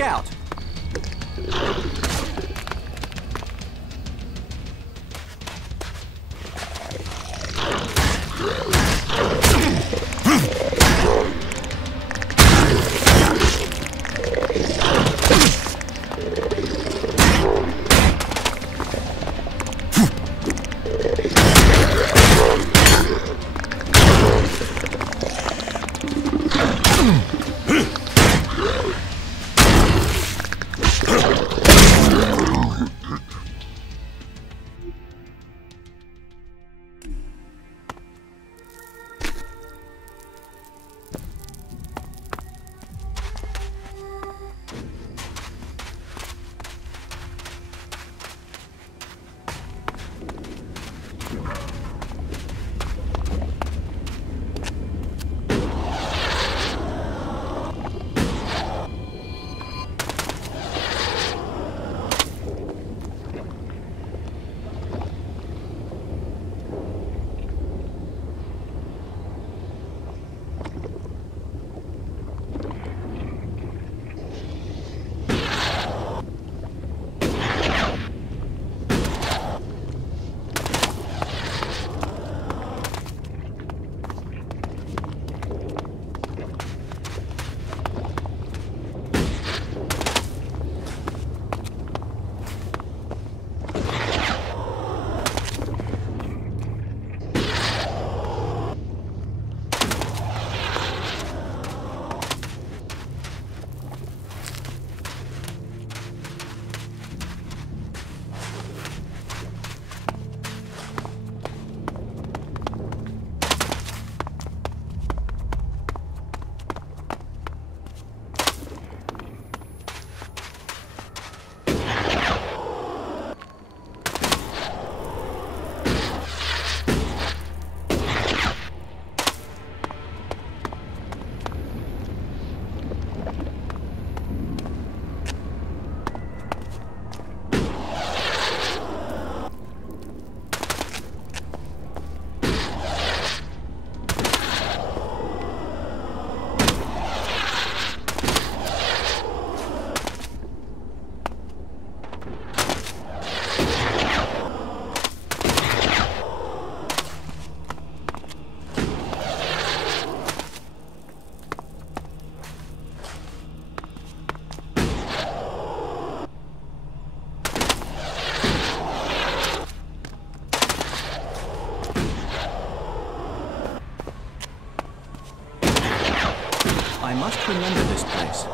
Look out! I must remember this place.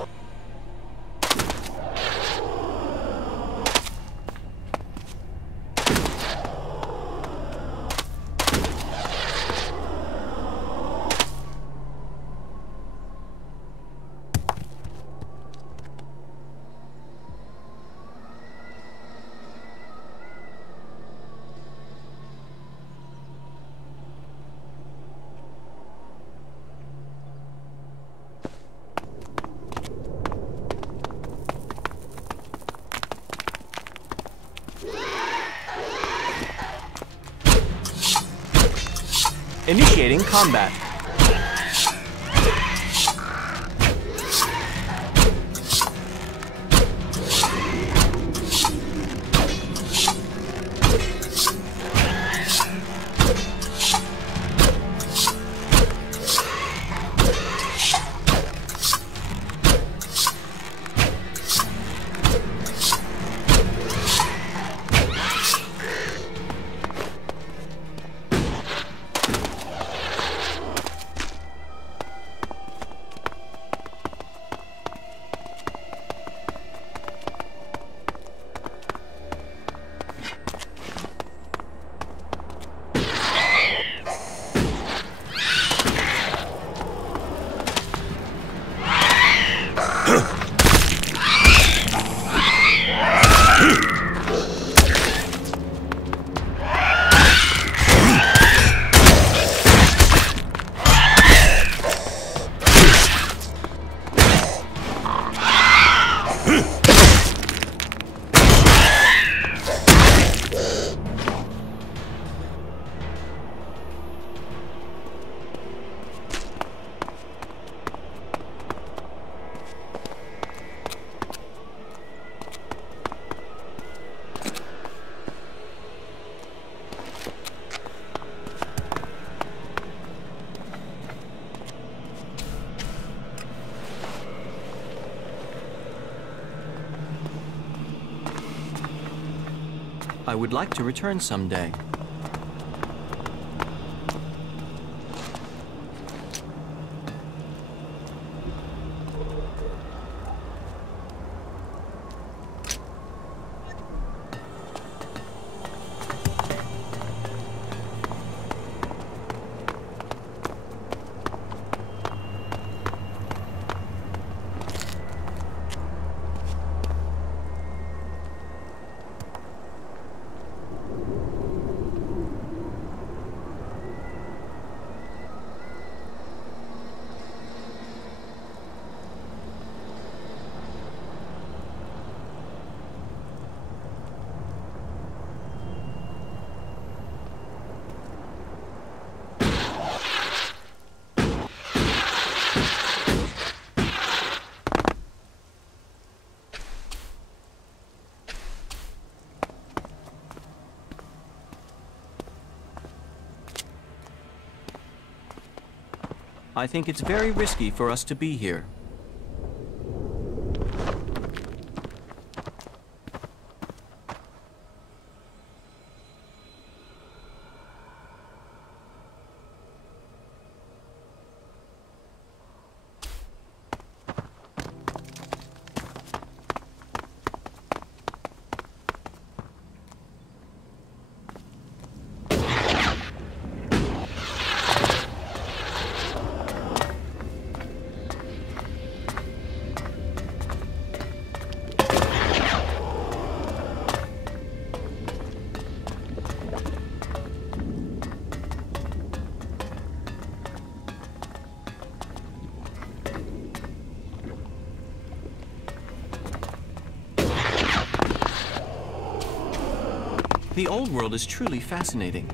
Initiating combat. I would like to return someday. I think it's very risky for us to be here. The old world is truly fascinating.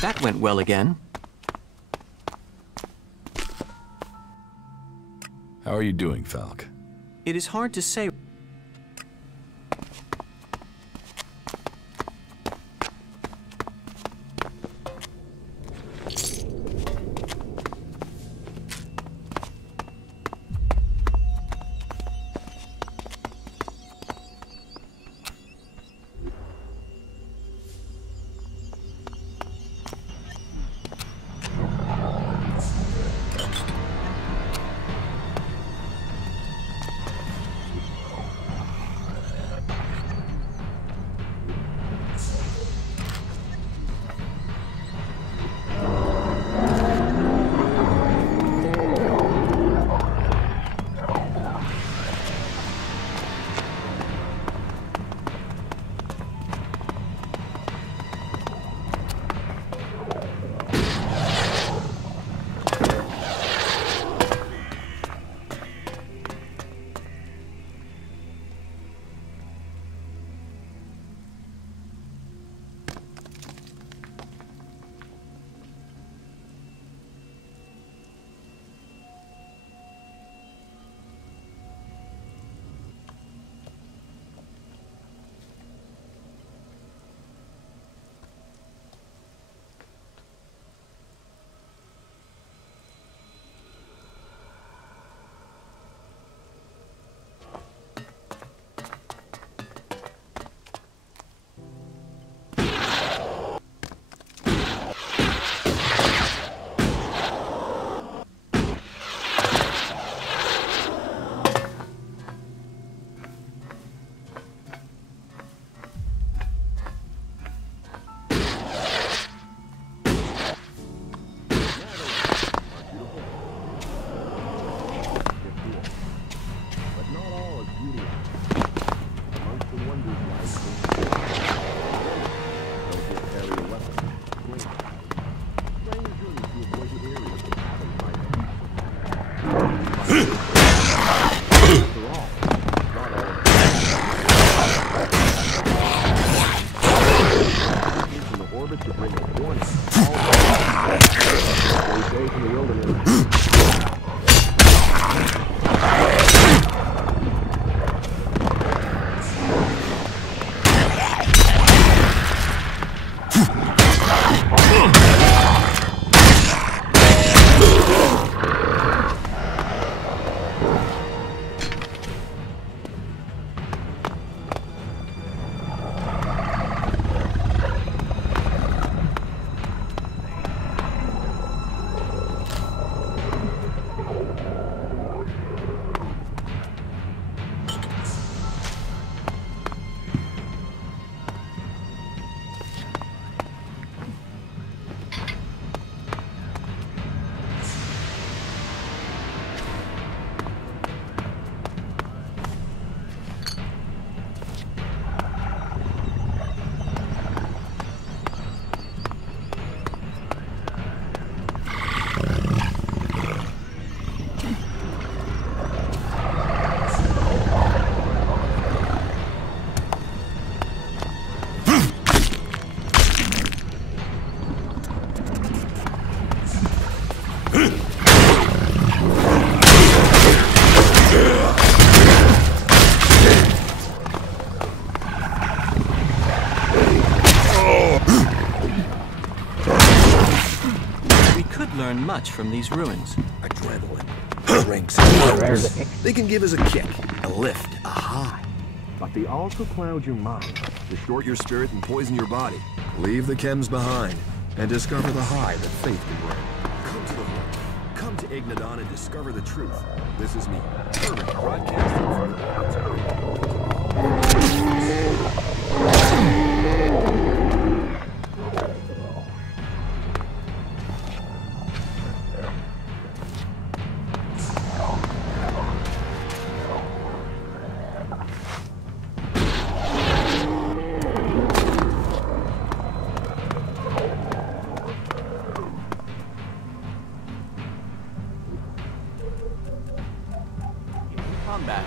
That went well again. How are you doing, Falk? It is hard to say. much from these ruins. Adrenaline, drinks, and drugs. They can give us a kick, a lift, a high. But they also cloud your mind, distort your spirit, and poison your body. Leave the chems behind, and discover the high that faith can bring. Come to the hood. Come to Ignadon and discover the truth. This is me, Cleric, broadcasting from the combat.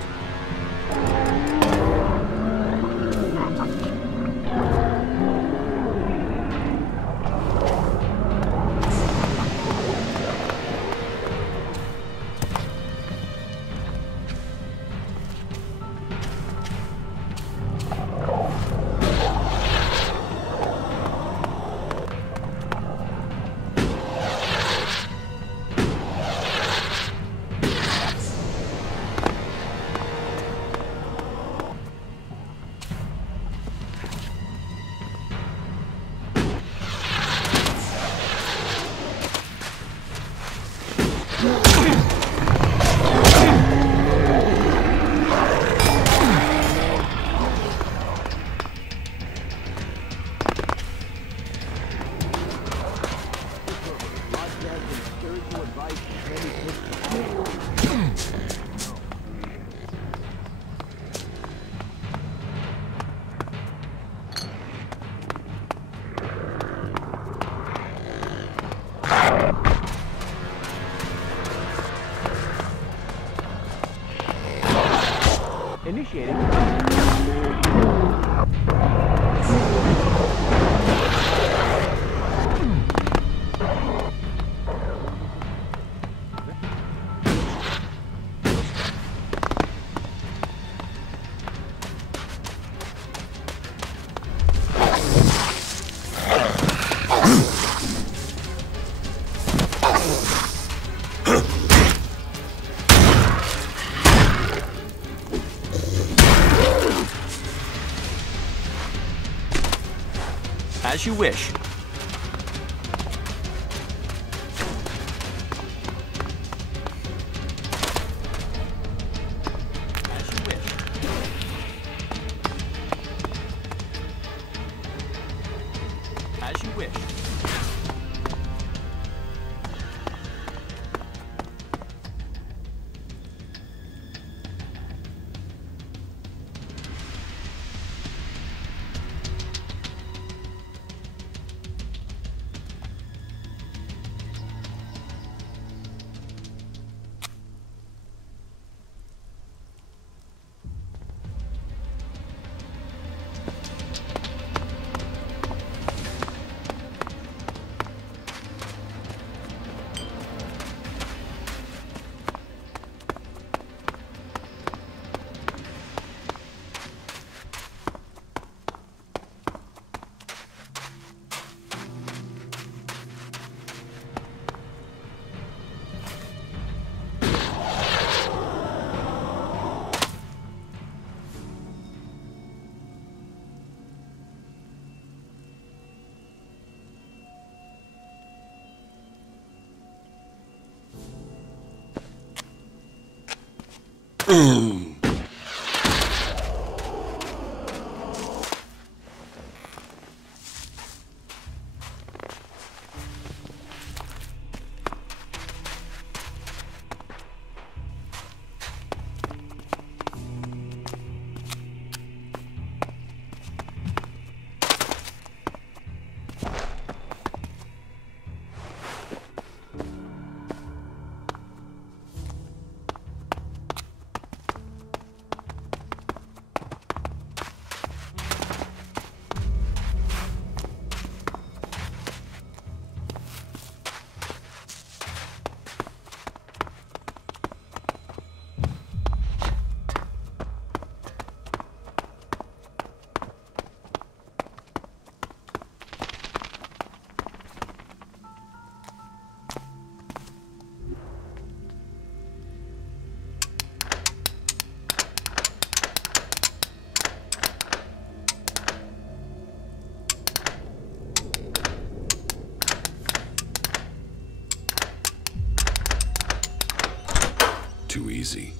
Initiating. As you wish. As you wish. As you wish. easy.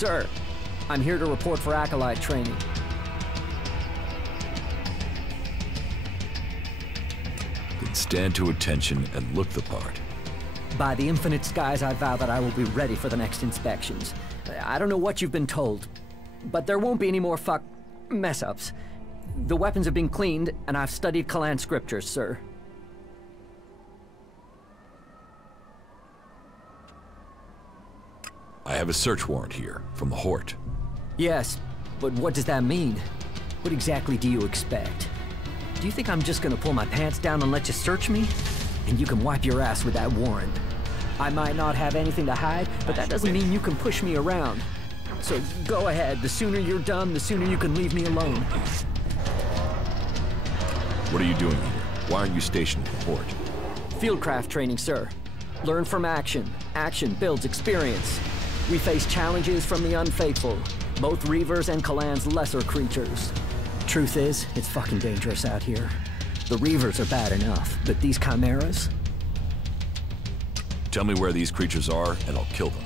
Sir, I'm here to report for Acolyte training. Then stand to attention and look the part. By the infinite skies, I vow that I will be ready for the next inspections. I don't know what you've been told, but there won't be any more mess-ups. The weapons have been cleaned, and I've studied Kalan scriptures, sir. I have a search warrant here, from the Hort. Yes, but what does that mean? What exactly do you expect? Do you think I'm just gonna pull my pants down and let you search me? And you can wipe your ass with that warrant. I might not have anything to hide, but that doesn't mean you can push me around. So go ahead, the sooner you're done, the sooner you can leave me alone. What are you doing here? Why aren't you stationed at the Hort? Fieldcraft training, sir. Learn from action. Action builds experience. We face challenges from the unfaithful, both Reavers and Kalan's lesser creatures. Truth is, it's fucking dangerous out here. The Reavers are bad enough, but these chimeras? Tell me where these creatures are, and I'll kill them.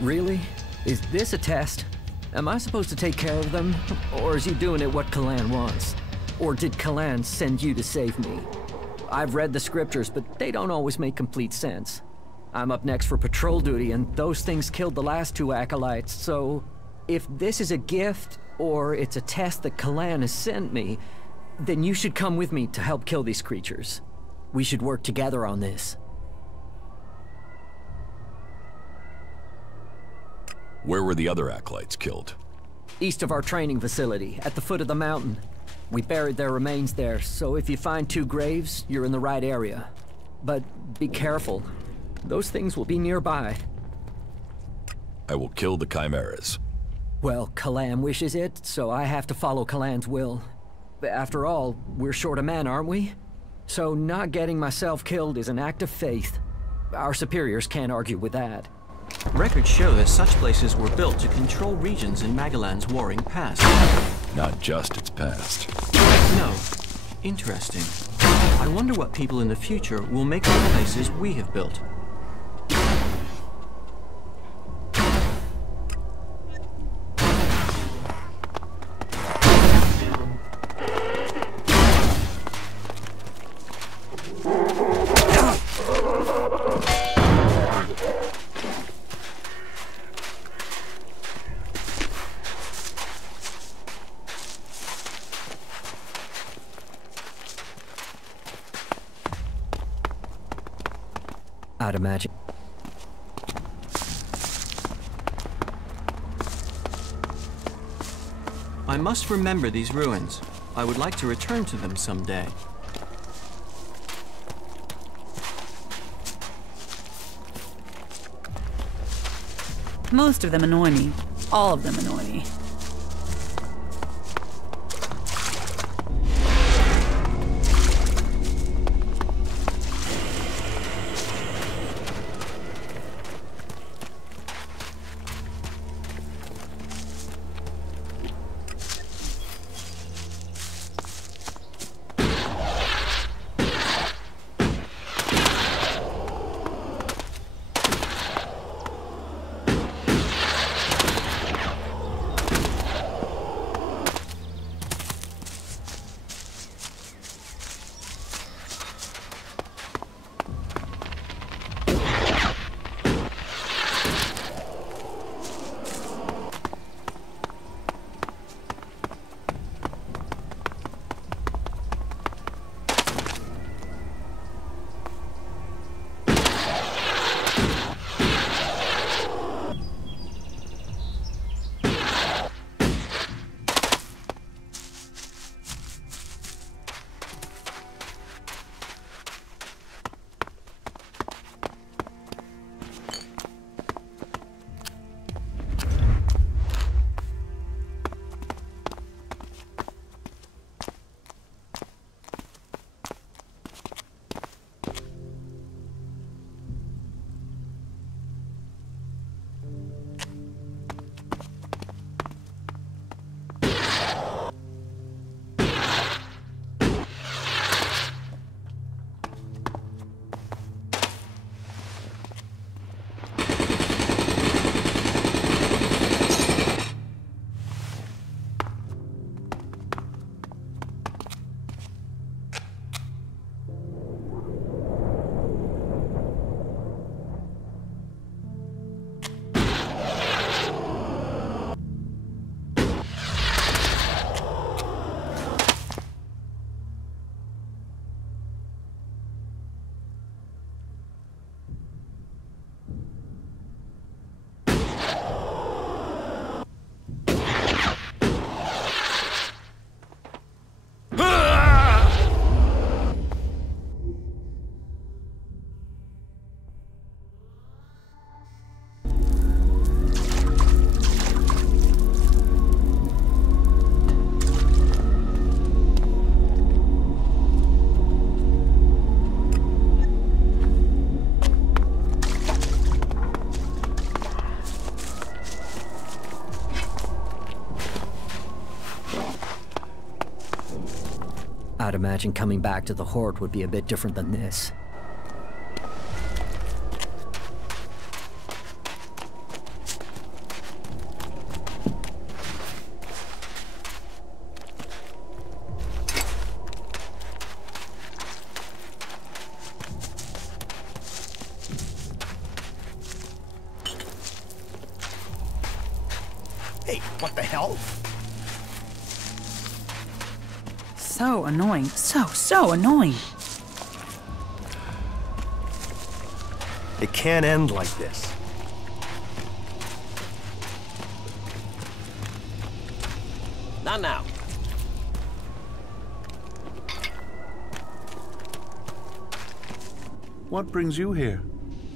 Really? Is this a test? Am I supposed to take care of them? Or is he doing it what Kalan wants? Or did Kalan send you to save me? I've read the scriptures, but they don't always make complete sense. I'm up next for patrol duty, and those things killed the last two acolytes, so... if this is a gift, or it's a test that Kalan has sent me, then you should come with me to help kill these creatures. We should work together on this. Where were the other acolytes killed? East of our training facility, at the foot of the mountain. We buried their remains there, so if you find 2 graves, you're in the right area. But be careful. Those things will be nearby. I will kill the chimeras. Well, Kalan wishes it, so I have to follow Kalan's will. After all, we're short of men, aren't we? So not getting myself killed is an act of faith. Our superiors can't argue with that. Records show that such places were built to control regions in Magalan's warring past. Not just its past. No. Interesting. I wonder what people in the future will make of the places we have built. I'd imagine. I must remember these ruins. I would like to return to them someday. Most of them annoy me. All of them annoy me. I'd imagine coming back to the Horde would be a bit different than this. Hey, what the hell? So annoying. So annoying. It can't end like this. Not now. what brings you here?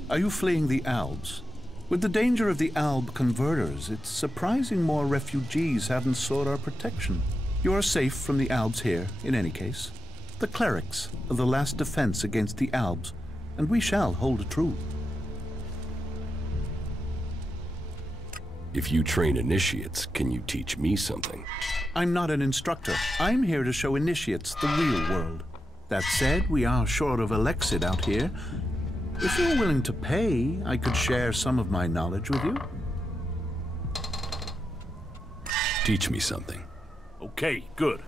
Are you fleeing the Albs? With the danger of the Alb converters, it's surprising more refugees haven't sought our protection. You are safe from the Albs here, in any case. The Clerics are the last defense against the Albs, and we shall hold true. If you train initiates, can you teach me something? I'm not an instructor. I'm here to show initiates the real world. That said, we are short of Elexid out here. If you're willing to pay, I could share some of my knowledge with you. Teach me something. Okay, good.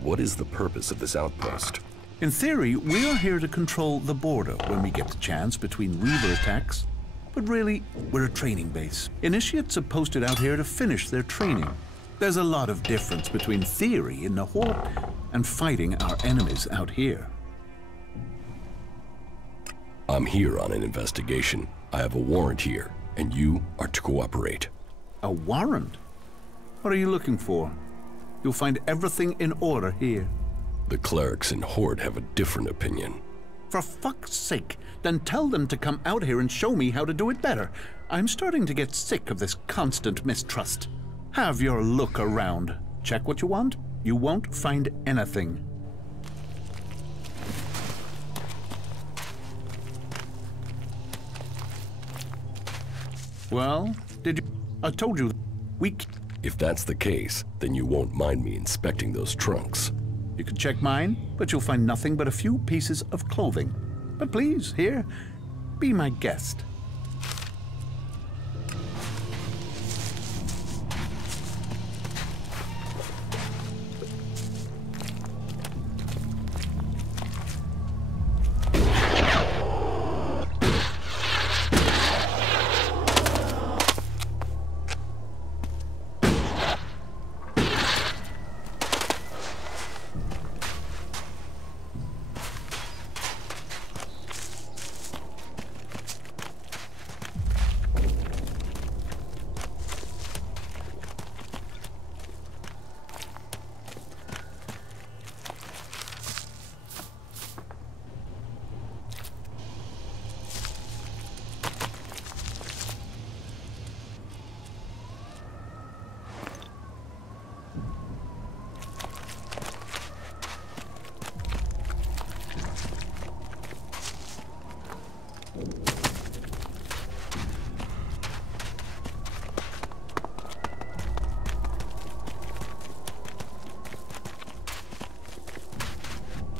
What is the purpose of this outpost? In theory, we are here to control the border when we get the chance between Reaver attacks. But really, we're a training base. Initiates are posted out here to finish their training. There's a lot of difference between theory in the Horde and fighting our enemies out here. I'm here on an investigation. I have a warrant here, and you are to cooperate. A warrant? What are you looking for? You'll find everything in order here. The clerics and Horde have a different opinion. For fuck's sake, then tell them to come out here and show me how to do it better. I'm starting to get sick of this constant mistrust. Have your look around. Check what you want. You won't find anything. Well, did you... I told you, If that's the case, then you won't mind me inspecting those trunks. You can check mine, but you'll find nothing but a few pieces of clothing. But please, here, be my guest.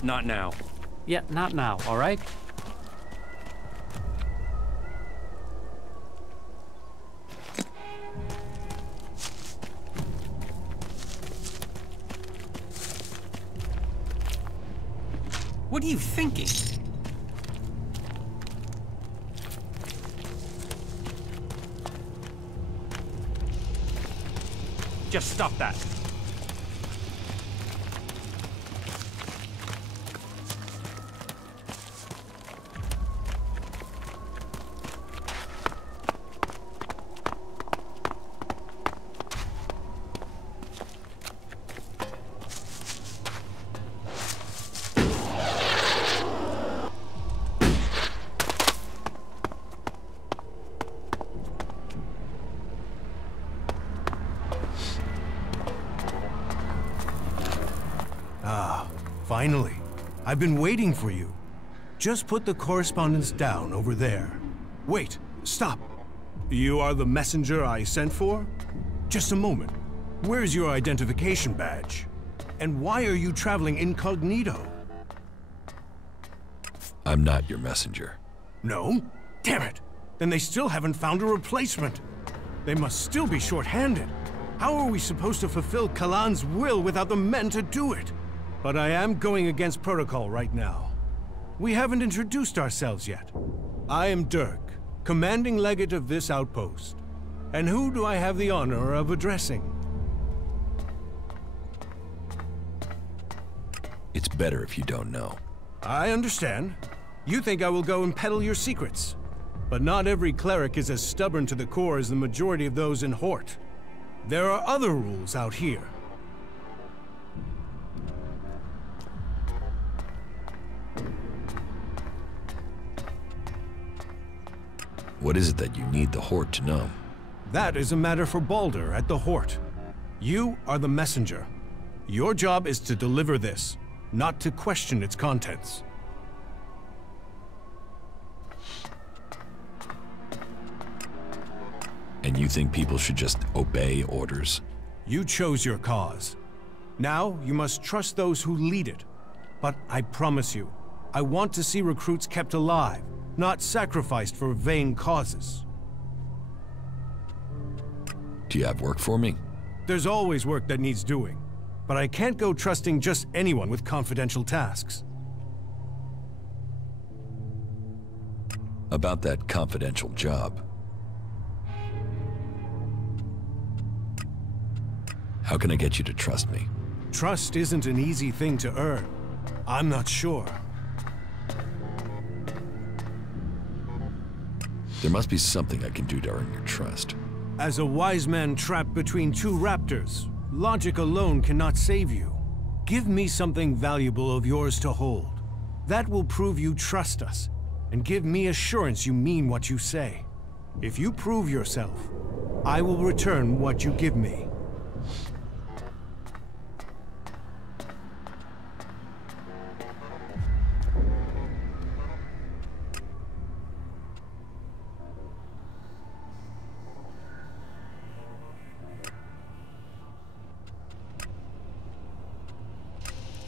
Not now. Yeah, not now, all right? What are you thinking? Just stop that. Finally. I've been waiting for you. Just put the correspondence down over there. Wait, stop. You are the messenger I sent for? Just a moment. Where's your identification badge? And why are you traveling incognito? I'm not your messenger. No? Damn it! Then they still haven't found a replacement. They must still be short-handed. How are we supposed to fulfill Kalan's will without the men to do it? but I am going against protocol right now. We haven't introduced ourselves yet. I am Dirk, commanding legate of this outpost. And who do I have the honor of addressing? It's better if you don't know. I understand. You think I will go and peddle your secrets. But not every cleric is as stubborn to the core as the majority of those in Hort. There are other rules out here. What is it that you need the Hort to know? That is a matter for Balder at the Hort. You are the messenger. Your job is to deliver this, not to question its contents. And you think people should just obey orders? You chose your cause. Now, you must trust those who lead it. But I promise you, I want to see recruits kept alive, not sacrificed for vain causes. Do you have work for me? There's always work that needs doing, but I can't go trusting just anyone with confidential tasks. About that confidential job. How can I get you to trust me? Trust isn't an easy thing to earn. I'm not sure. There must be something I can do to earn your trust. As a wise man trapped between two raptors, logic alone cannot save you. Give me something valuable of yours to hold. That will prove you trust us, and give me assurance you mean what you say. If you prove yourself, I will return what you give me.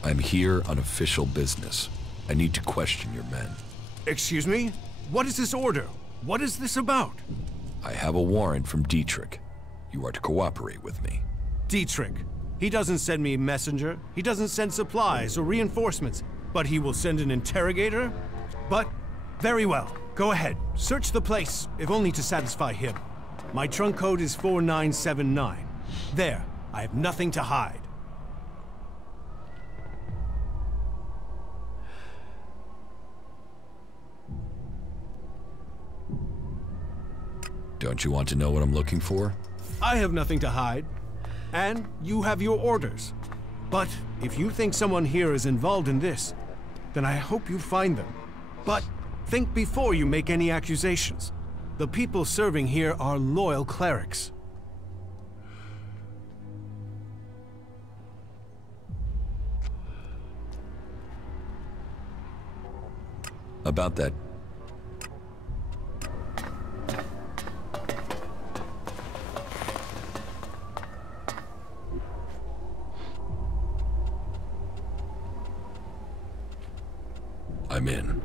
I'm here on official business. I need to question your men. Excuse me? What is this order? What is this about? I have a warrant from Dietrich. You are to cooperate with me. Dietrich. He doesn't send me a messenger. He doesn't send supplies or reinforcements. But he will send an interrogator? But, very well. Go ahead. Search the place, if only to satisfy him. My trunk code is 4979. There. I have nothing to hide. Don't you want to know what I'm looking for? I have nothing to hide. And you have your orders. But if you think someone here is involved in this, then I hope you find them. But think before you make any accusations. The people serving here are loyal clerics. About that. I'm in.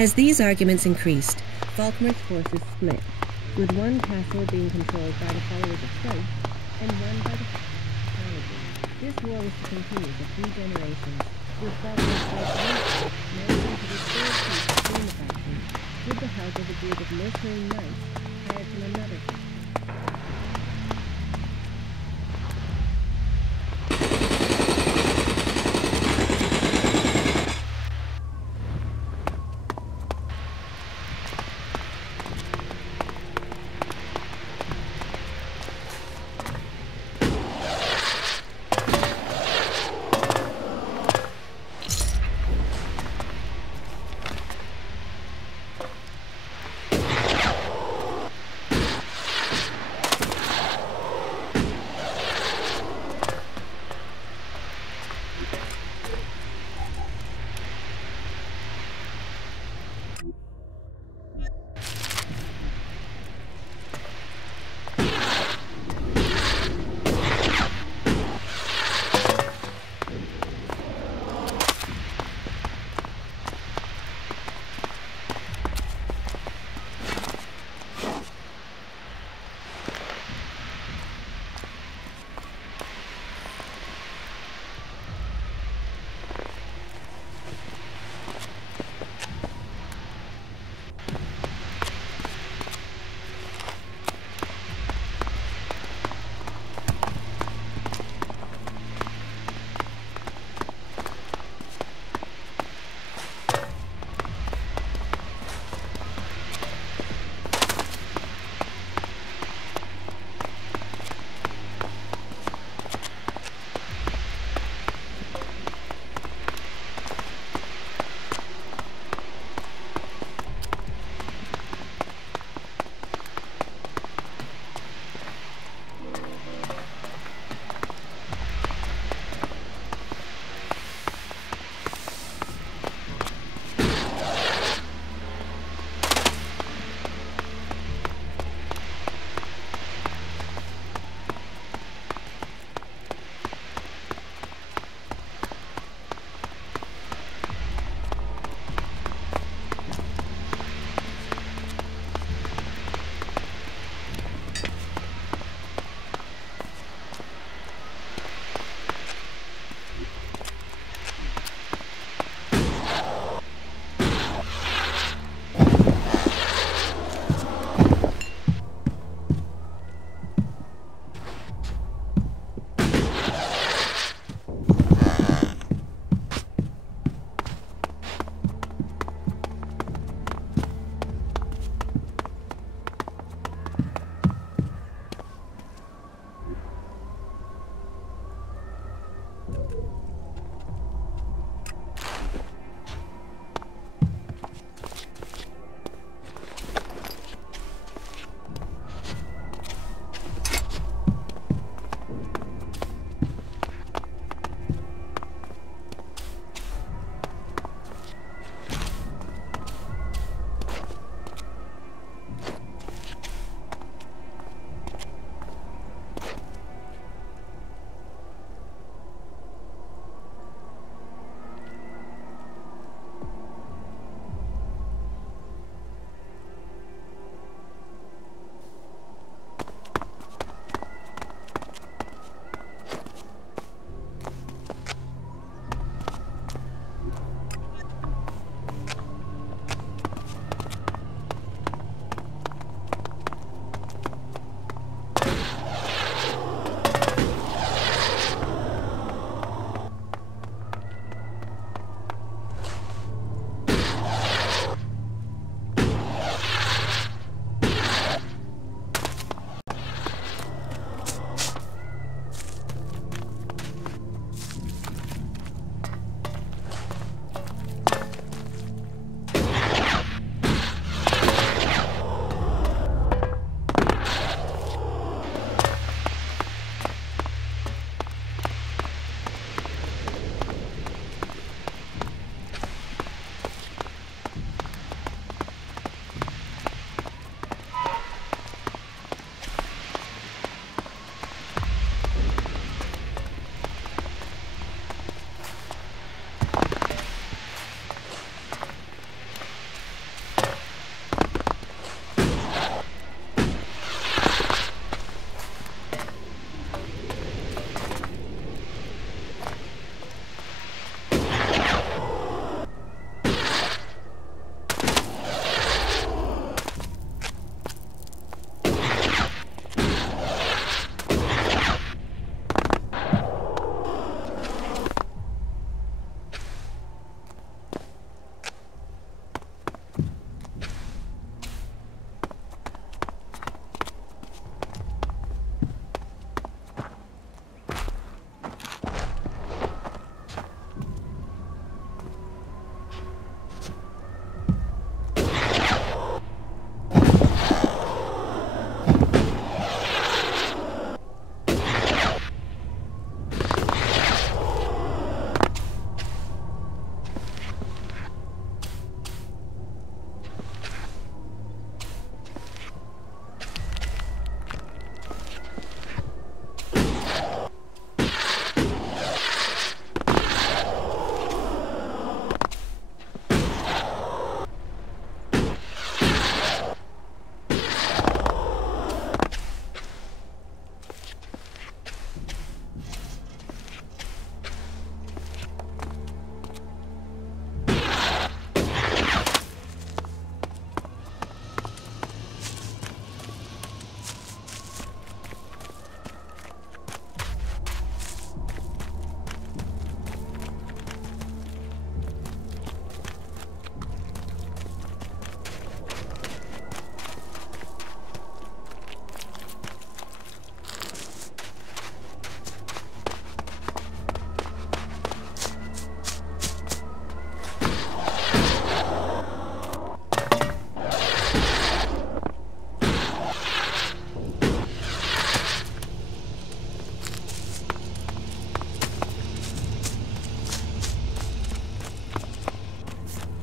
As these arguments increased, Falkmer's forces split, with one castle being controlled by the followers of faith and one by the technology. This war was to continue for 3 generations, with Falkmer's faith managing to restore peace between the factions with the help of a group of mercenary knights hired from another faction.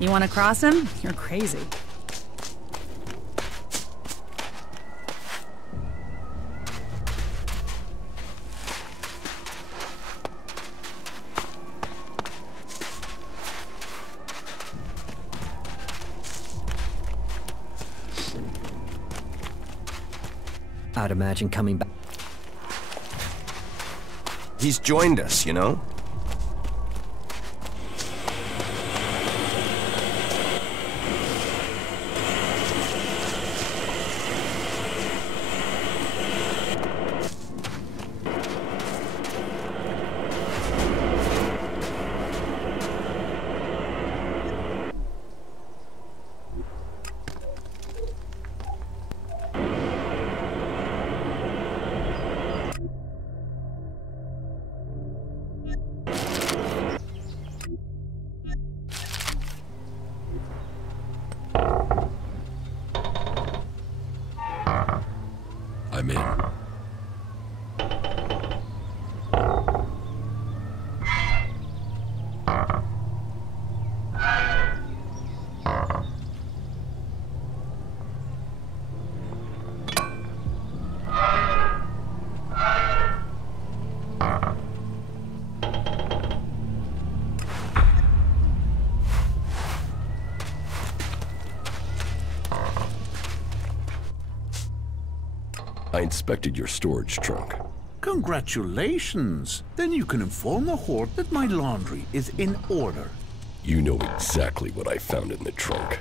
You want to cross him? You're crazy. I'd imagine coming back. He's joined us, you know? I'm in. I inspected your storage trunk. Congratulations! Then you can inform the Horde that my laundry is in order. You know exactly what I found in the trunk.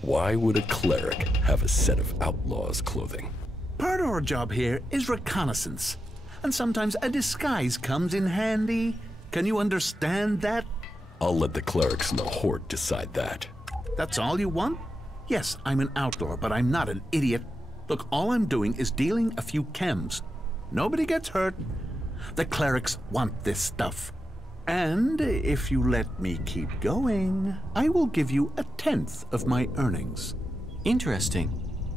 Why would a cleric have a set of outlaws' clothing? Part of our job here is reconnaissance. And sometimes a disguise comes in handy. Can you understand that? I'll let the clerics and the Horde decide that. That's all you want? Yes, I'm an outlaw, but I'm not an idiot. Look, all I'm doing is dealing a few chems. Nobody gets hurt. The clerics want this stuff. And if you let me keep going, I will give you 1/10 of my earnings. Interesting.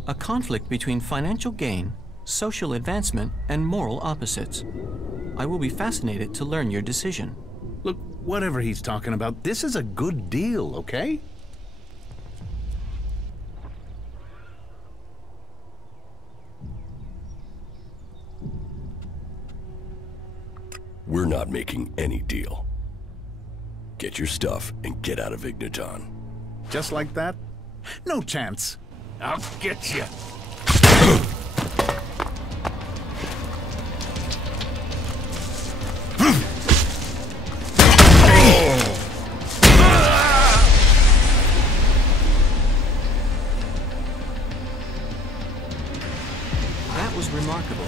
A conflict between financial gain, social advancement, and moral opposites. I will be fascinated to learn your decision. Look, whatever he's talking about, this is a good deal, okay? We're not making any deal. Get your stuff and get out of Ignadon. Just like that? No chance. I'll get you. That was remarkable.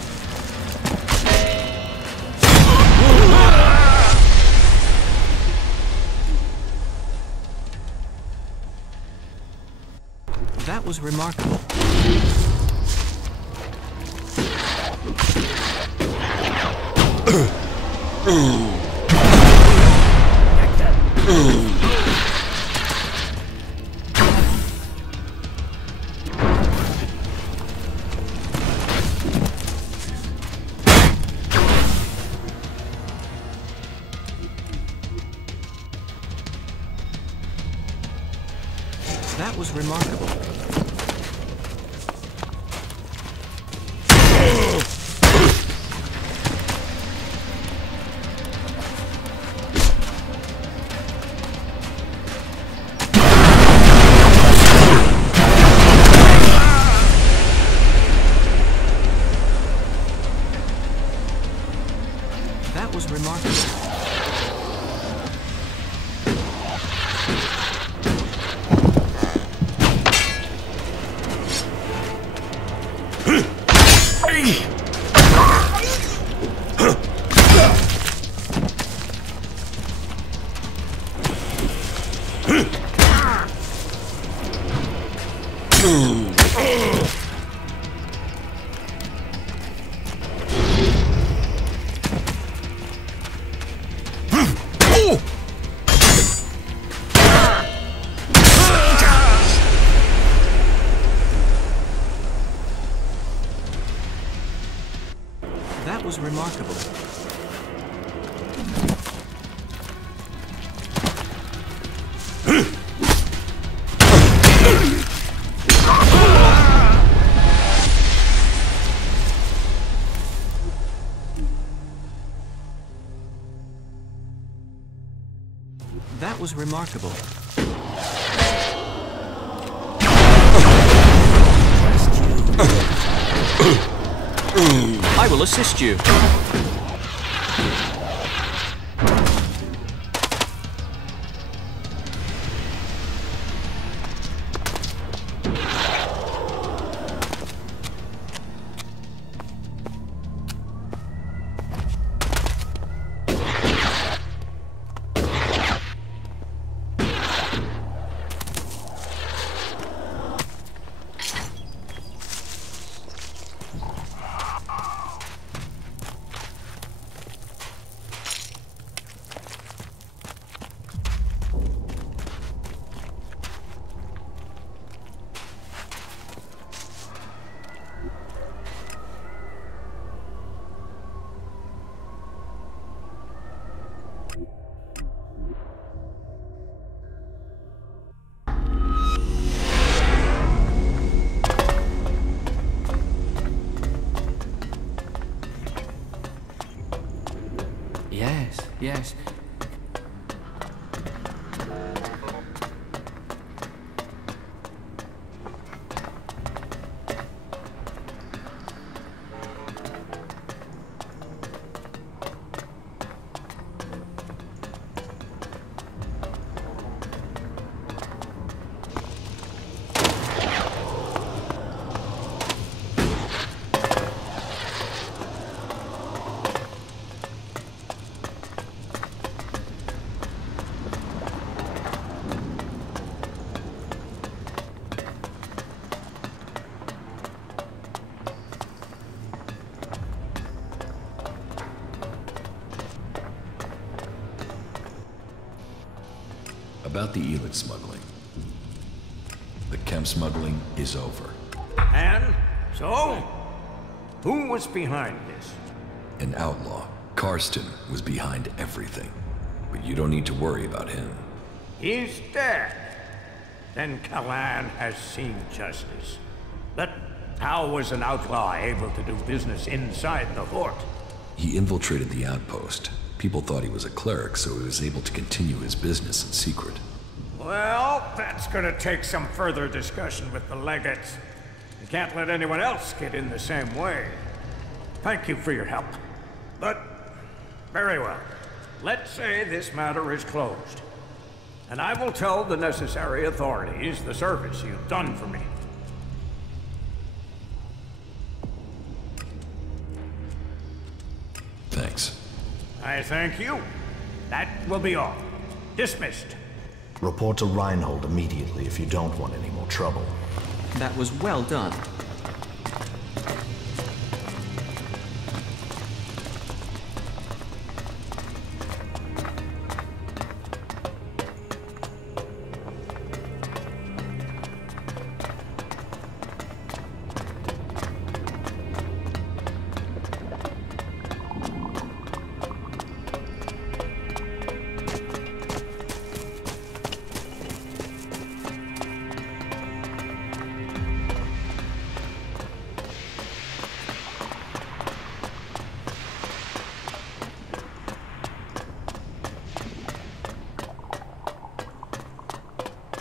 That was remarkable. That was remarkable. That was remarkable. That was remarkable. remarkable. I will assist you. Yes. About the ELEX smuggling. The chem smuggling is over. And so, who was behind this? An outlaw. Karsten was behind everything. But you don't need to worry about him. He's dead. Then Kalan has seen justice. But how was an outlaw able to do business inside the fort? He infiltrated the outpost. People thought he was a cleric, so he was able to continue his business in secret. Well, that's gonna take some further discussion with the legates. You can't let anyone else get in the same way. Thank you for your help. But, very well. Let's say this matter is closed. And I will tell the necessary authorities the service you've done for me. Thanks. I thank you. That will be all. Dismissed. Report to Reinhold immediately if you don't want any more trouble. That was well done.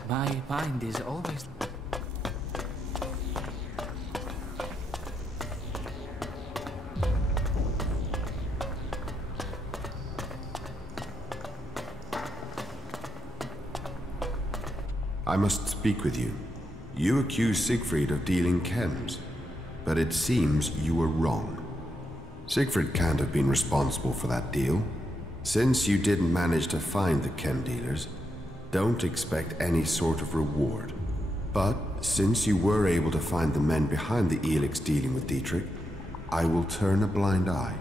My mind is always... I must speak with you. You accuse Siegfried of dealing chems, but it seems you were wrong. Siegfried can't have been responsible for that deal. Since you didn't manage to find the chem dealers, don't expect any sort of reward. But since you were able to find the men behind the ELEX dealing with Dietrich, I will turn a blind eye,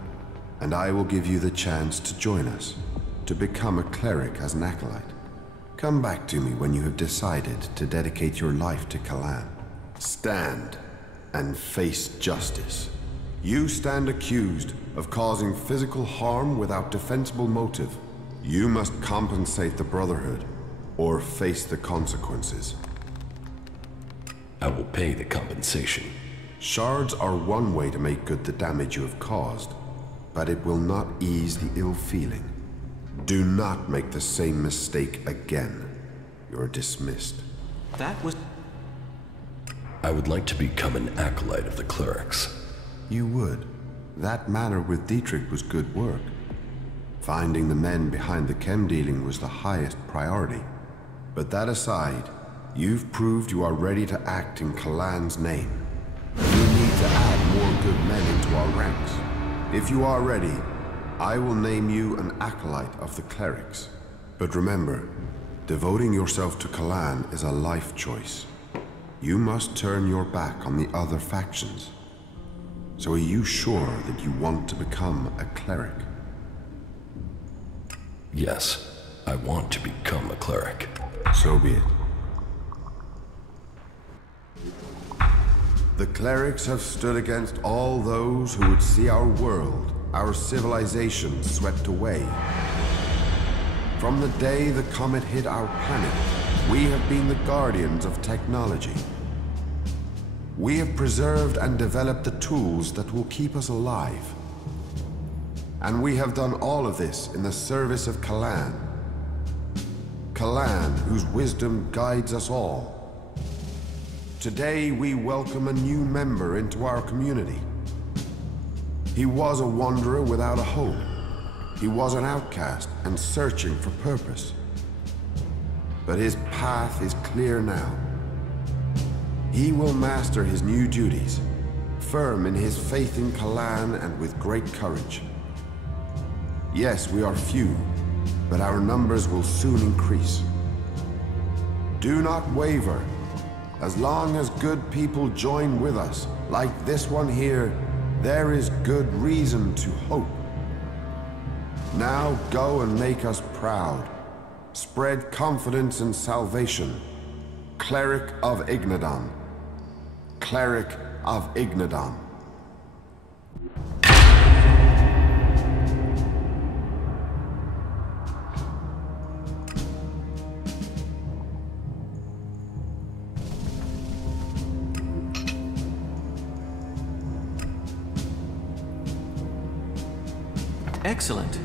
and I will give you the chance to join us, to become a cleric as an acolyte. Come back to me when you have decided to dedicate your life to Kalan. Stand and face justice. You stand accused of causing physical harm without defensible motive. You must compensate the Brotherhood, or face the consequences. I will pay the compensation. Shards are one way to make good the damage you have caused, but it will not ease the ill feeling. Do not make the same mistake again. You're dismissed. That was... I would like to become an acolyte of the Clerics. You would. That matter with Dietrich was good work. Finding the men behind the chem dealing was the highest priority. But that aside, you've proved you are ready to act in Kalan's name. We need to add more good men into our ranks. If you are ready, I will name you an acolyte of the Clerics. But remember, devoting yourself to Kalan is a life choice. You must turn your back on the other factions. So are you sure that you want to become a Cleric? Yes, I want to become a Cleric. So be it. The Clerics have stood against all those who would see our world, our civilization swept away. From the day the comet hit our planet, we have been the guardians of technology. We have preserved and developed the tools that will keep us alive. And we have done all of this in the service of Kalan. Kalan, whose wisdom guides us all. Today, we welcome a new member into our community. He was a wanderer without a home. He was an outcast and searching for purpose. But his path is clear now. He will master his new duties, firm in his faith in Kalan and with great courage. Yes, we are few, but our numbers will soon increase. Do not waver. As long as good people join with us, like this one here, there is good reason to hope. Now go and make us proud. Spread confidence and salvation. Cleric of Ignadon. Cleric of Ignadon. Excellent.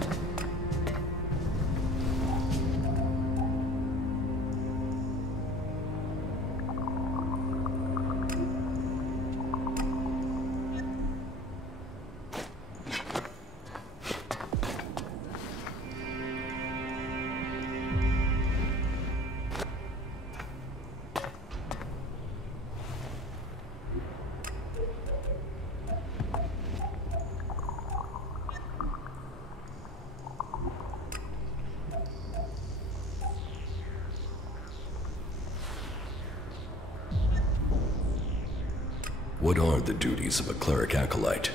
What are the duties of a Cleric Acolyte?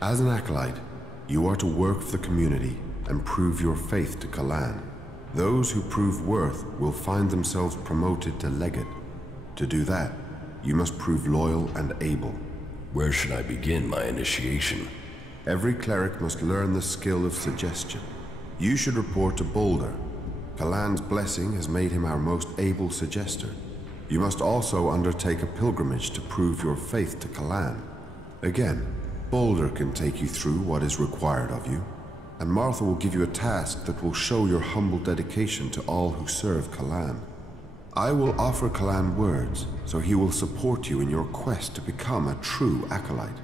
As an Acolyte, you are to work for the community and prove your faith to Kalan. Those who prove worth will find themselves promoted to Legate. To do that, you must prove loyal and able. Where should I begin my initiation? Every Cleric must learn the skill of suggestion. You should report to Boulder. Kalan's blessing has made him our most able suggester. You must also undertake a pilgrimage to prove your faith to Kalan. Again, Boulder can take you through what is required of you, and Martha will give you a task that will show your humble dedication to all who serve Kalan. I will offer Kalan words, so he will support you in your quest to become a true Acolyte.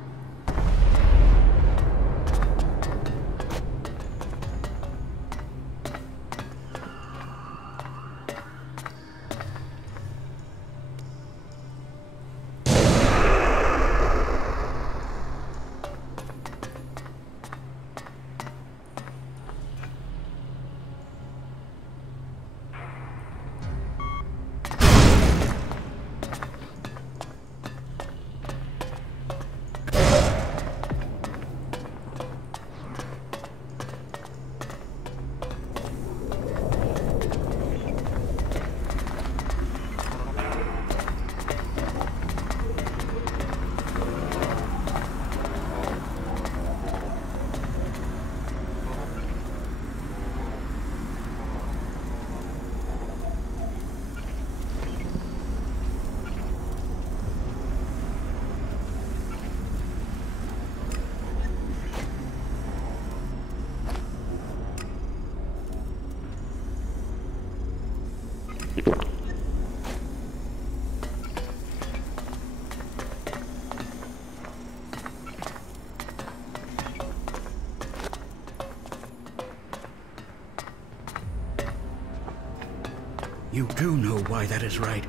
You do know why that is right.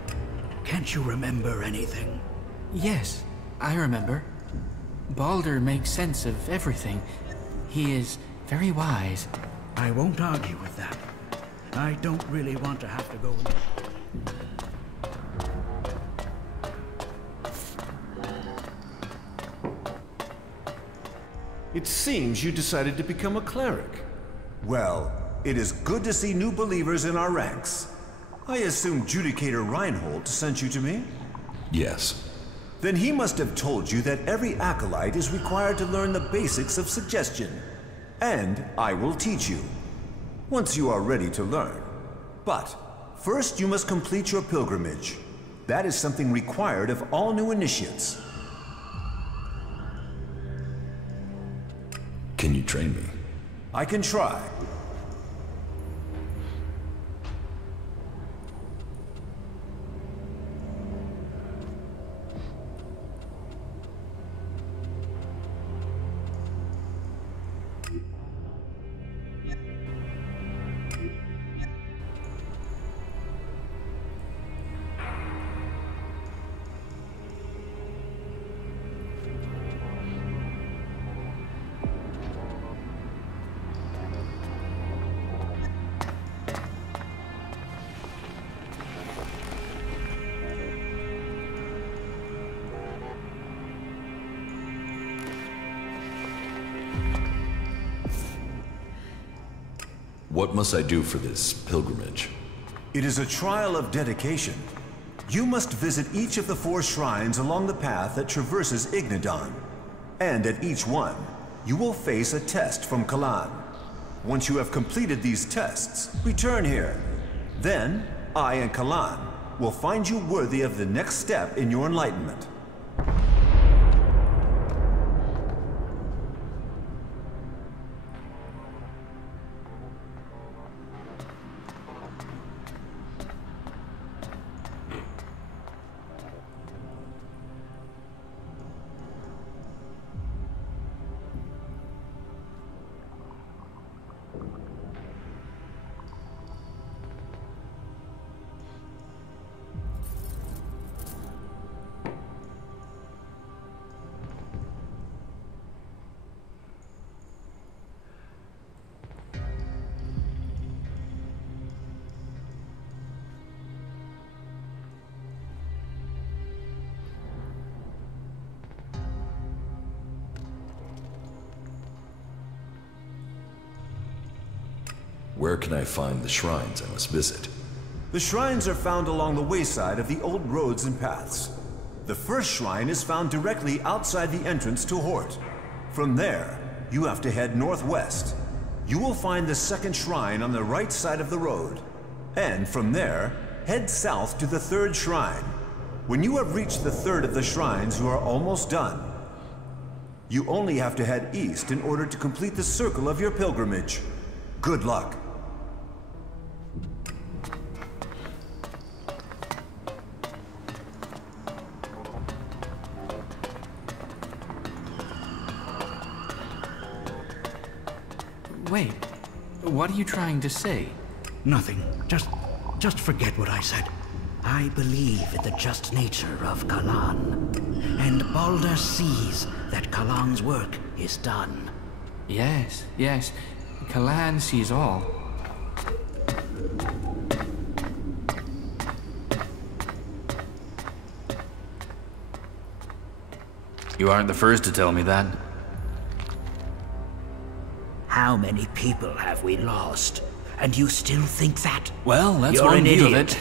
Can't you remember anything? Yes, I remember. Balder makes sense of everything. He is very wise. I won't argue with that. I don't really want to have to go and... It seems you decided to become a cleric. Well, it is good to see new believers in our ranks. I assume Judicator Reinhold sent you to me? Yes. Then he must have told you that every acolyte is required to learn the basics of suggestion. And I will teach you, once you are ready to learn. But first you must complete your pilgrimage. That is something required of all new initiates. Can you train me? I can try. What must I do for this pilgrimage? It is a trial of dedication. You must visit each of the 4 shrines along the path that traverses Ignadon. And at each one, you will face a test from Kalan. Once you have completed these tests, return here. Then, I and Kalan will find you worthy of the next step in your enlightenment. Where can I find the shrines I must visit? The shrines are found along the wayside of the old roads and paths. The first shrine is found directly outside the entrance to Hort. From there, you have to head northwest. You will find the second shrine on the right side of the road. And from there, head south to the 3rd shrine. When you have reached the 3rd of the shrines, you are almost done. You only have to head east in order to complete the circle of your pilgrimage. Good luck. Wait, what are you trying to say? Nothing. Just forget what I said. I believe in the just nature of Kalan. And Balder sees that Kalan's work is done. Yes, yes. Kalan sees all. You aren't the first to tell me that. How many people have we lost? And you still think that? Well, that's You're one an view of idiot. it.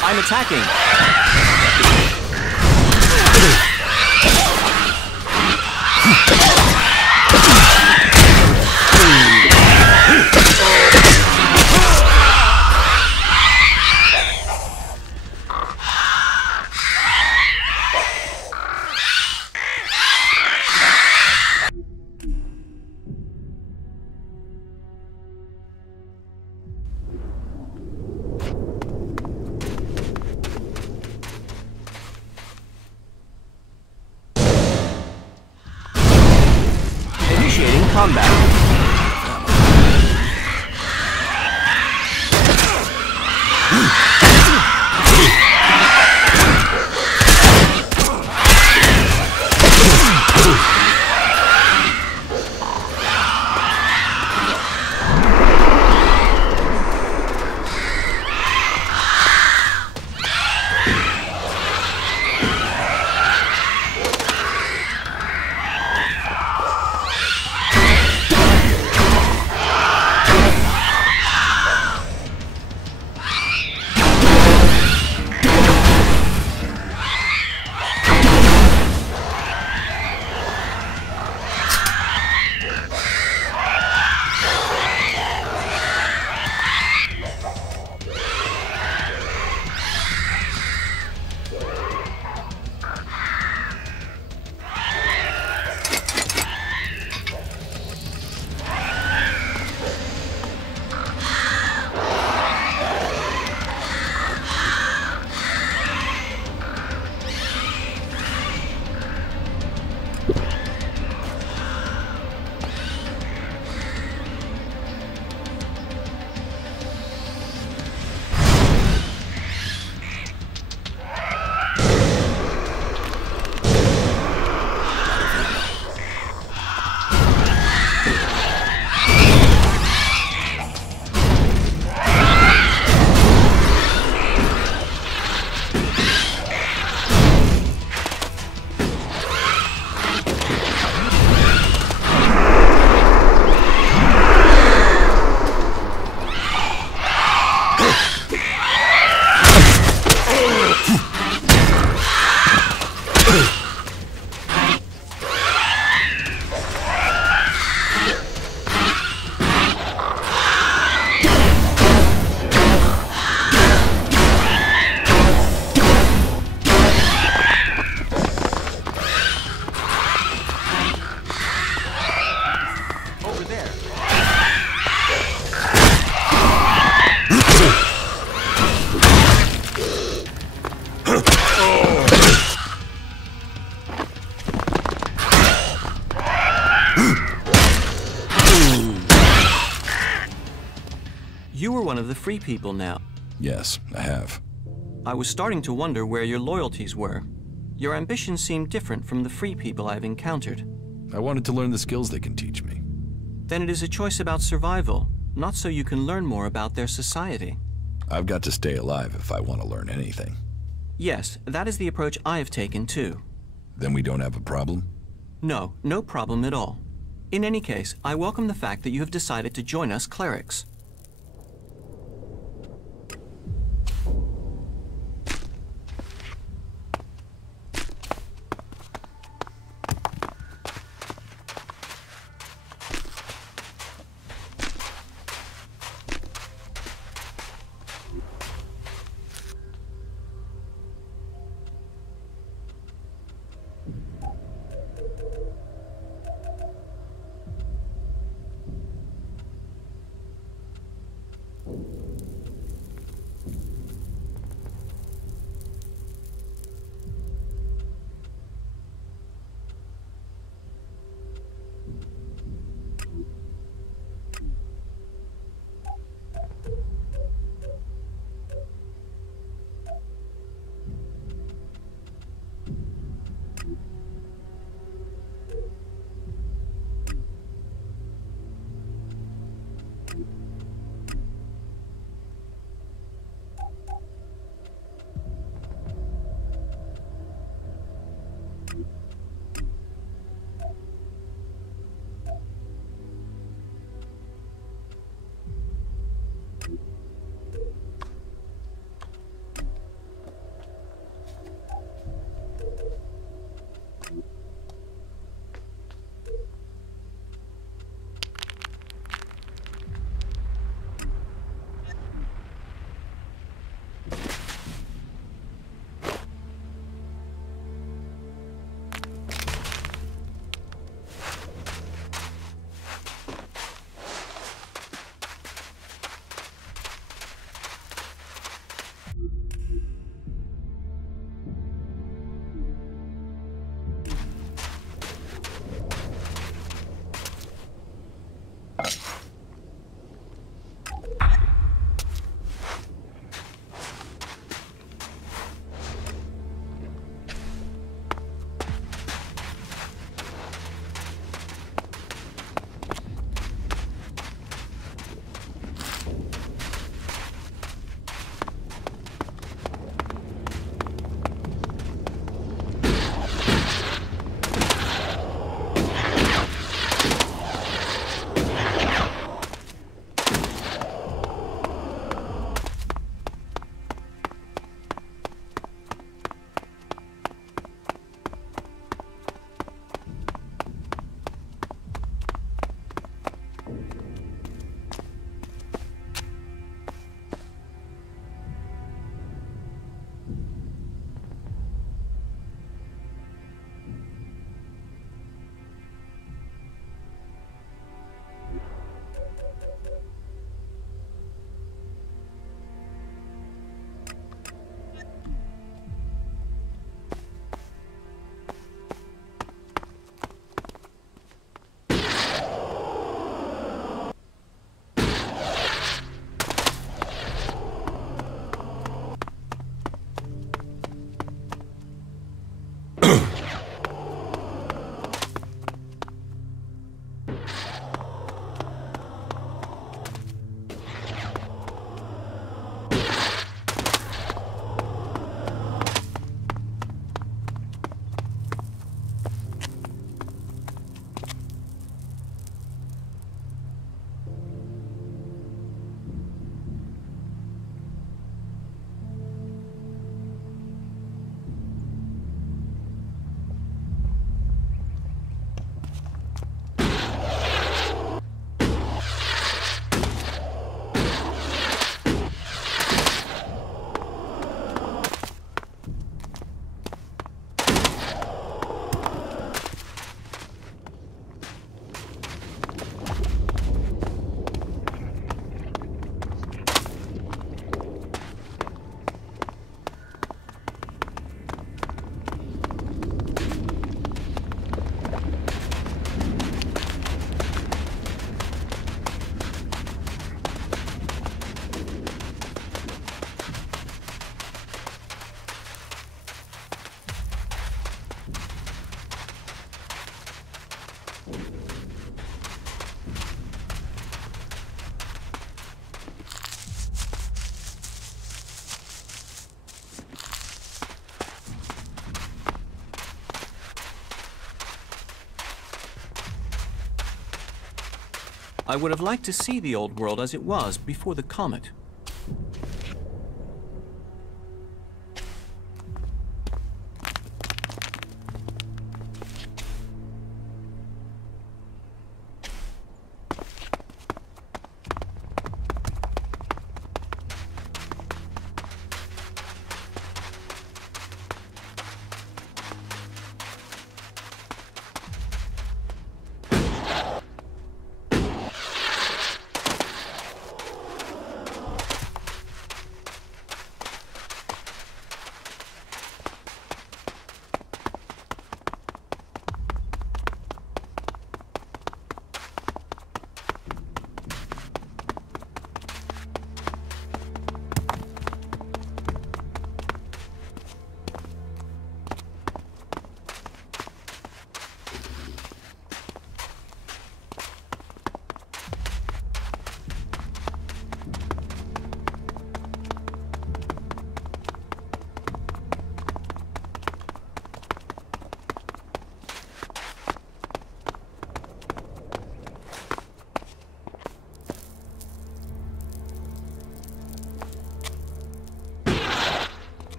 I'm attacking. Initiating combat. You were one of the free people now. Yes, I have. I was starting to wonder where your loyalties were. Your ambitions seem different from the free people I've encountered. I wanted to learn the skills they can teach me. Then it is a choice about survival, not so you can learn more about their society. I've got to stay alive if I want to learn anything. Yes, that is the approach I have taken too. Then we don't have a problem? No, no problem at all. In any case, I welcome the fact that you have decided to join us clerics. I would have liked to see the old world as it was before the comet.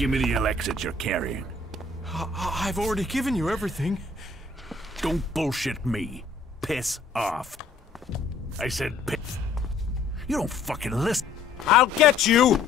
Give me the ELEX that you're carrying. I've already given you everything. Don't bullshit me. Piss off. I said piss. You don't fucking listen. I'll get you!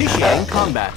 Initiating combat.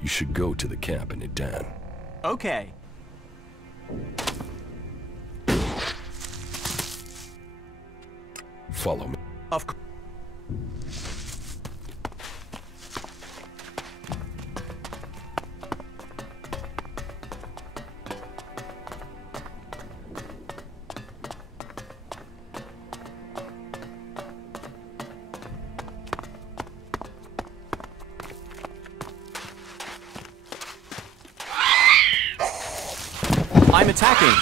You should go to the camp in Ignadon. Okay. Follow me. Of course. I'm attacking.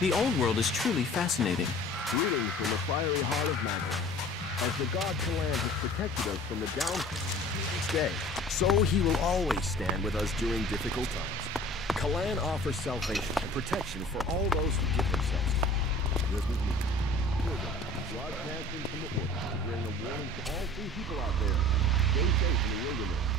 The old world is truly fascinating. Greetings from the fiery heart of Magdala. As the god Kalan has protected us from the down day, so he will always stand with us during difficult times. Kalan offers salvation and protection for all those who give themselves to him. Live with me. Broadcasting from the orbit, bring a warning to all free people out there. Stay safe in the wilderness.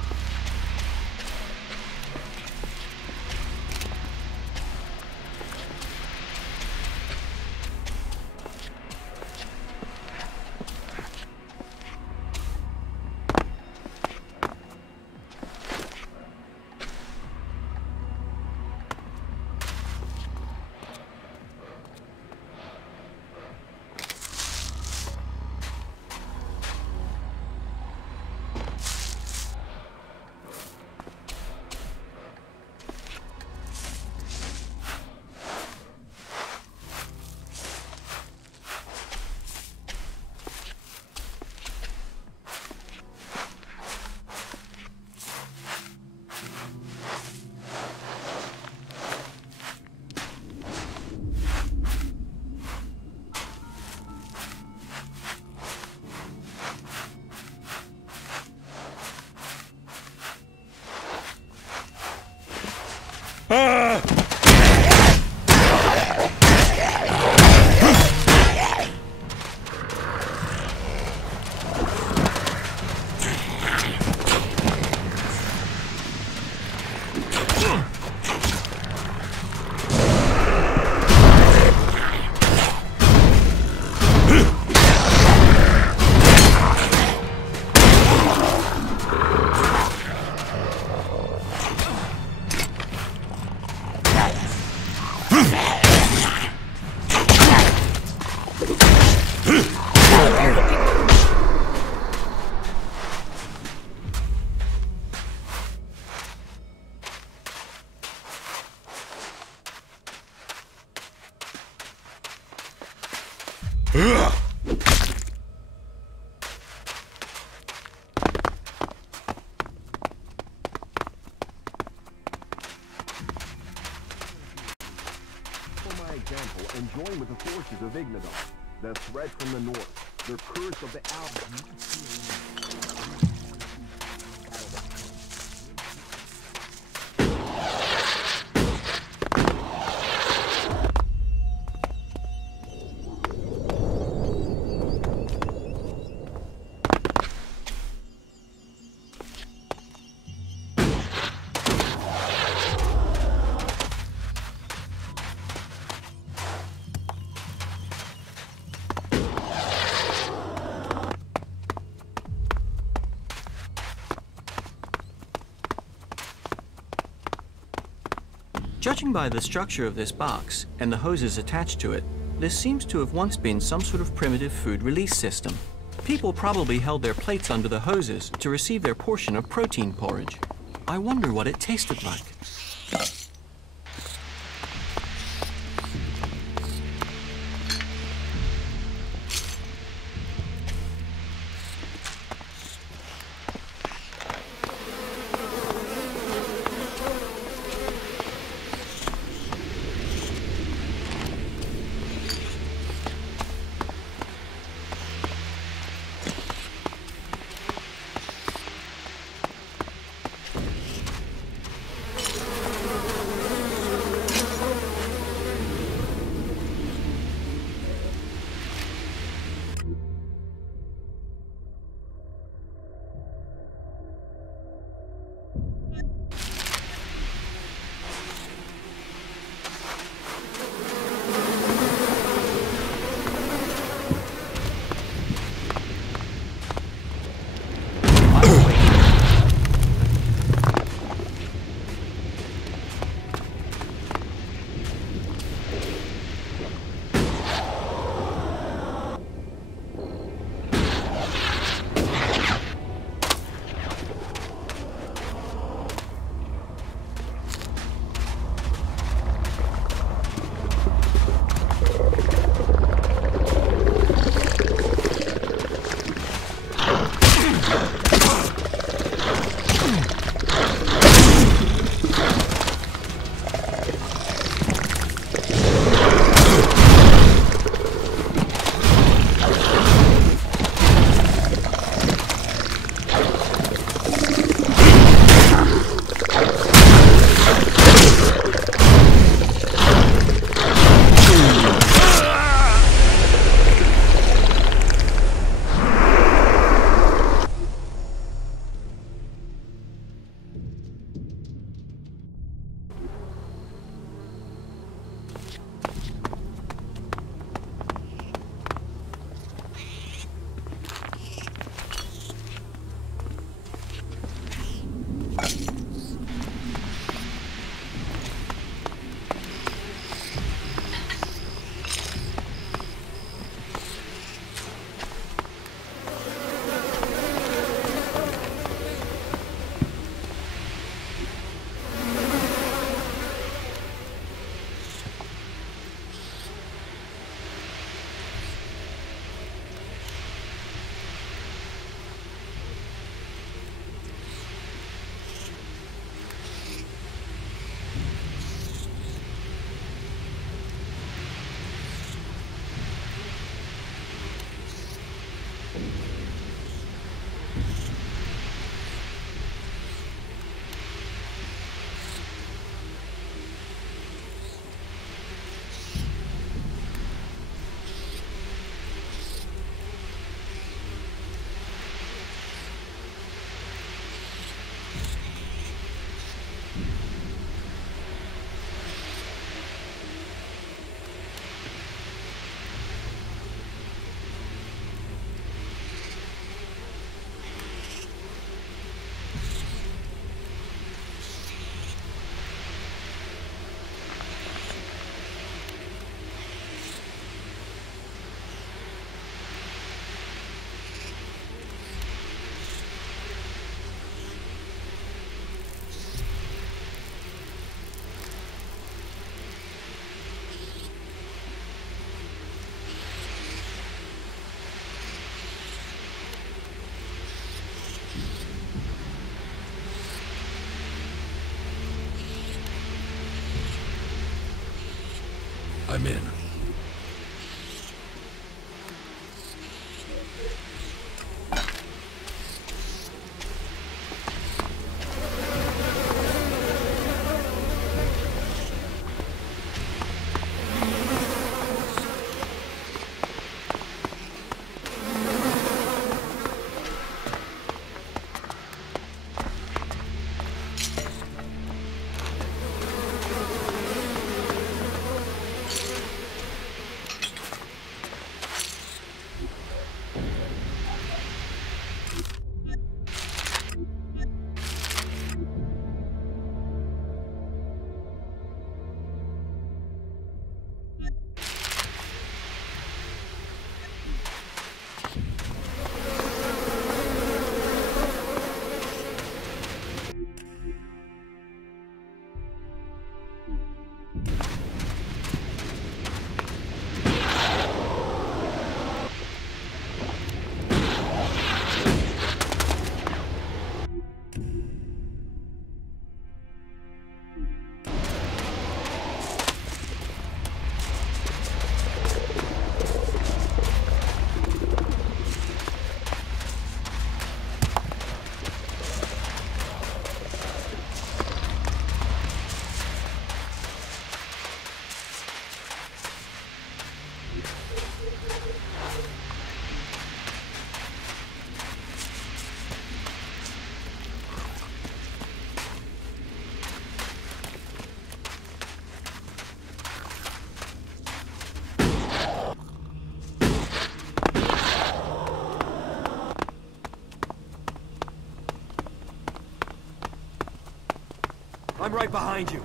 my example and join with the forces of Ignadon. The threat from the north, the curse of the Alps. Judging by the structure of this box and the hoses attached to it, this seems to have once been some sort of primitive food release system. People probably held their plates under the hoses to receive their portion of protein porridge. I wonder what it tasted like. I'm in. I'm right behind you.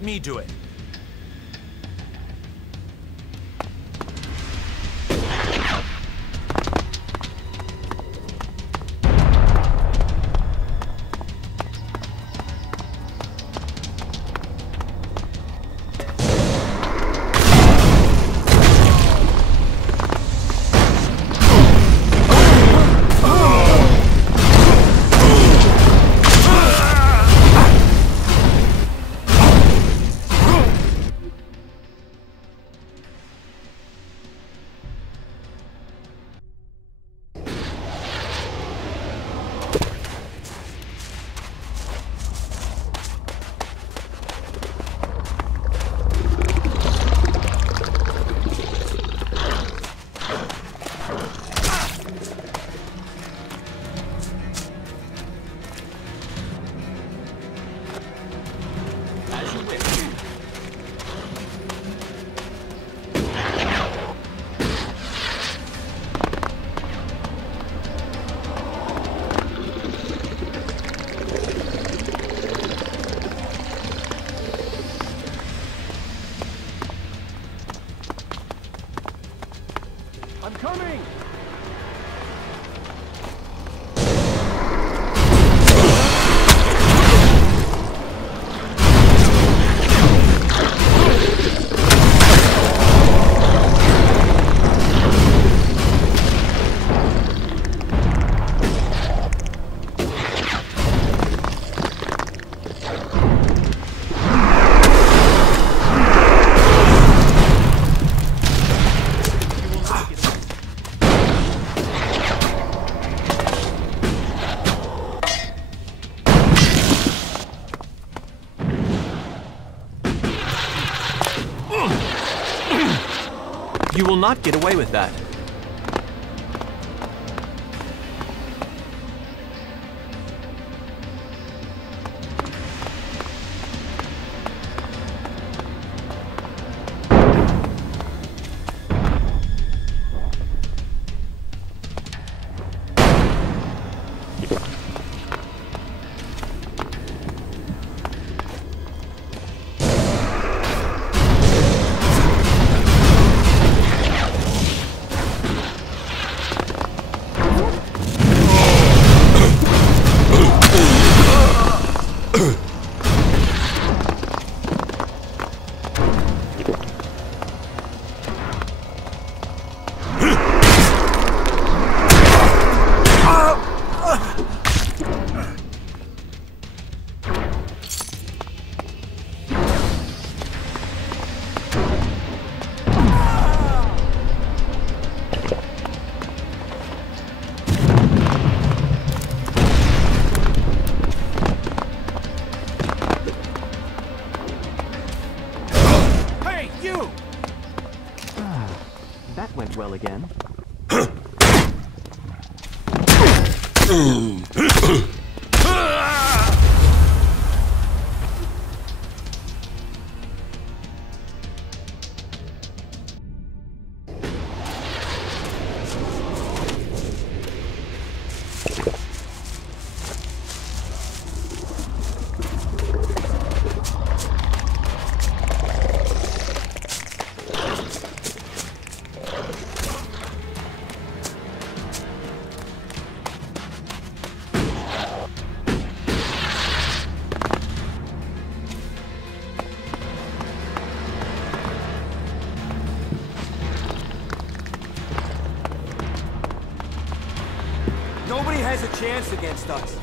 Let me do it. You will not get away with that. That went well again. Nobody has a chance against us.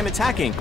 I'm attacking.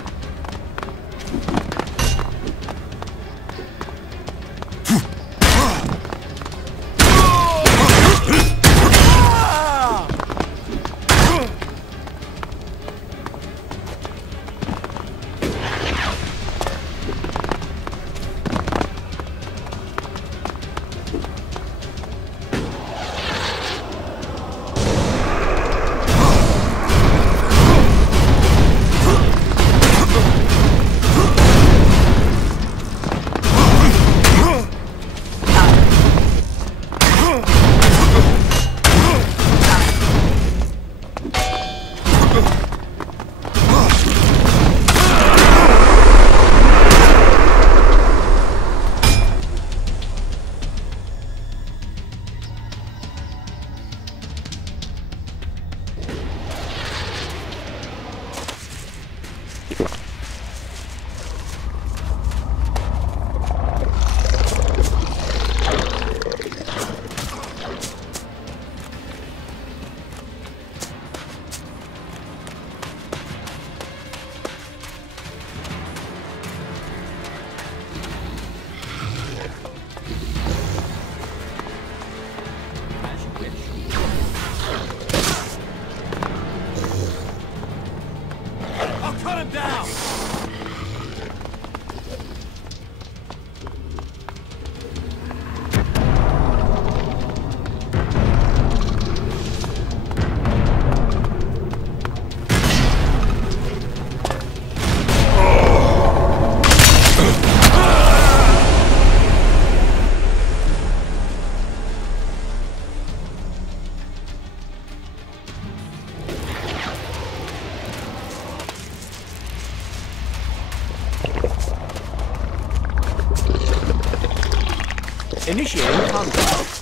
Initiating combat.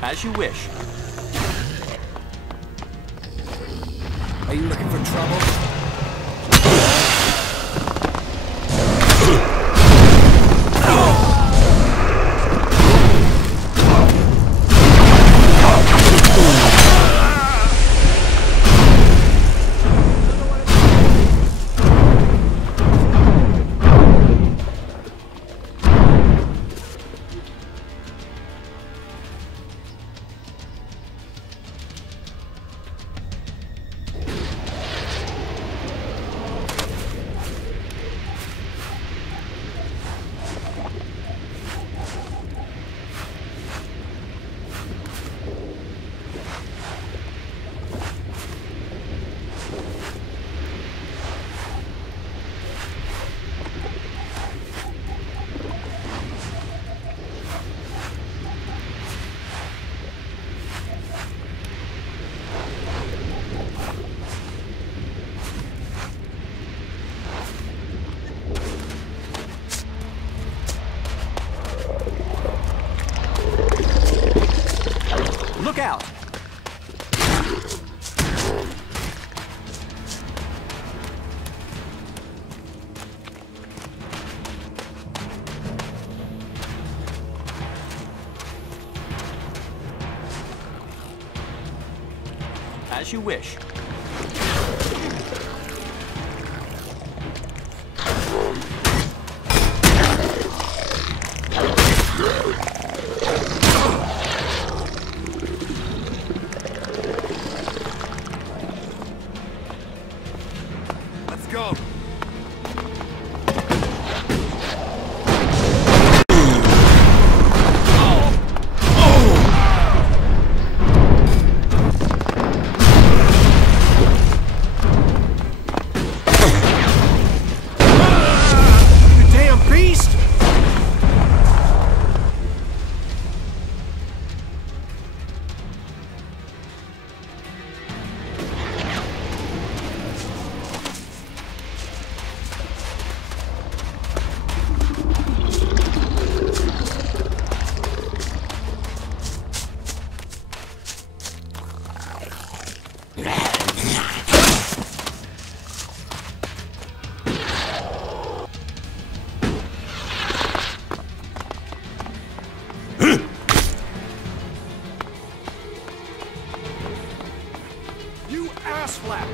As you wish. Are you looking for trouble? Look out! As you wish. Let's go. cross flap.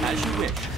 As you wish.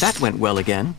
That went well again.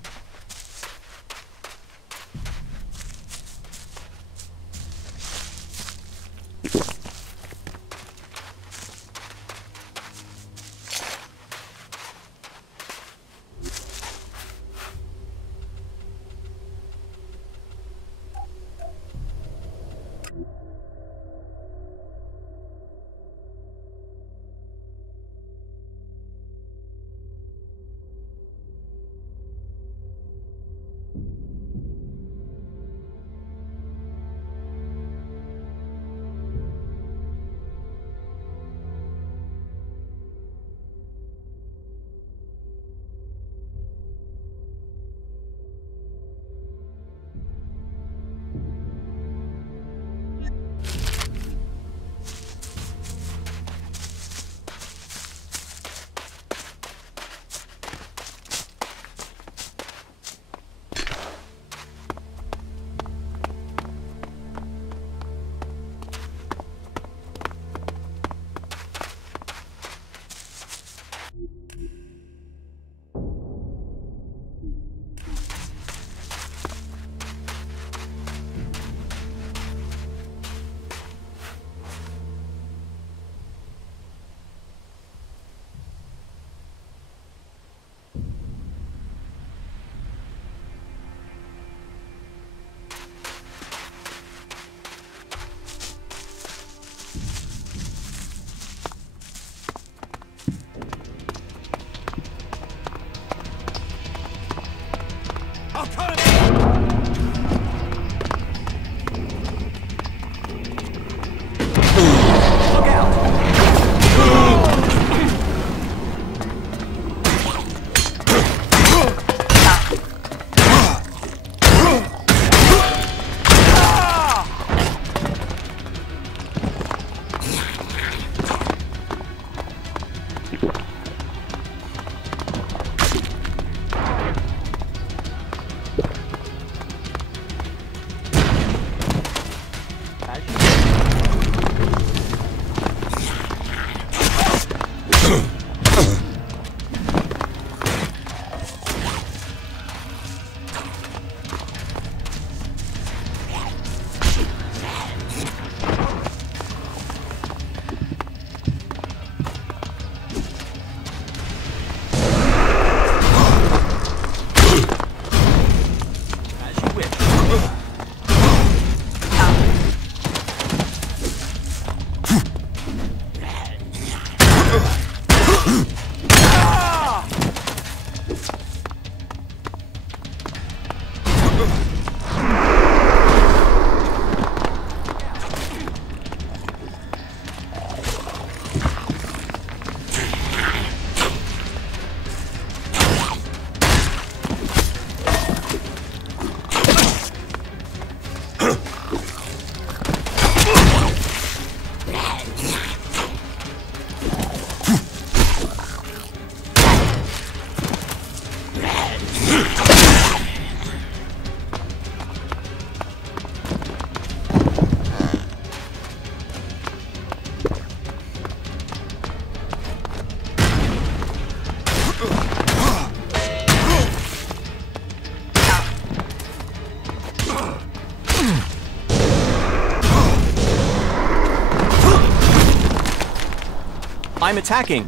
I'm attacking.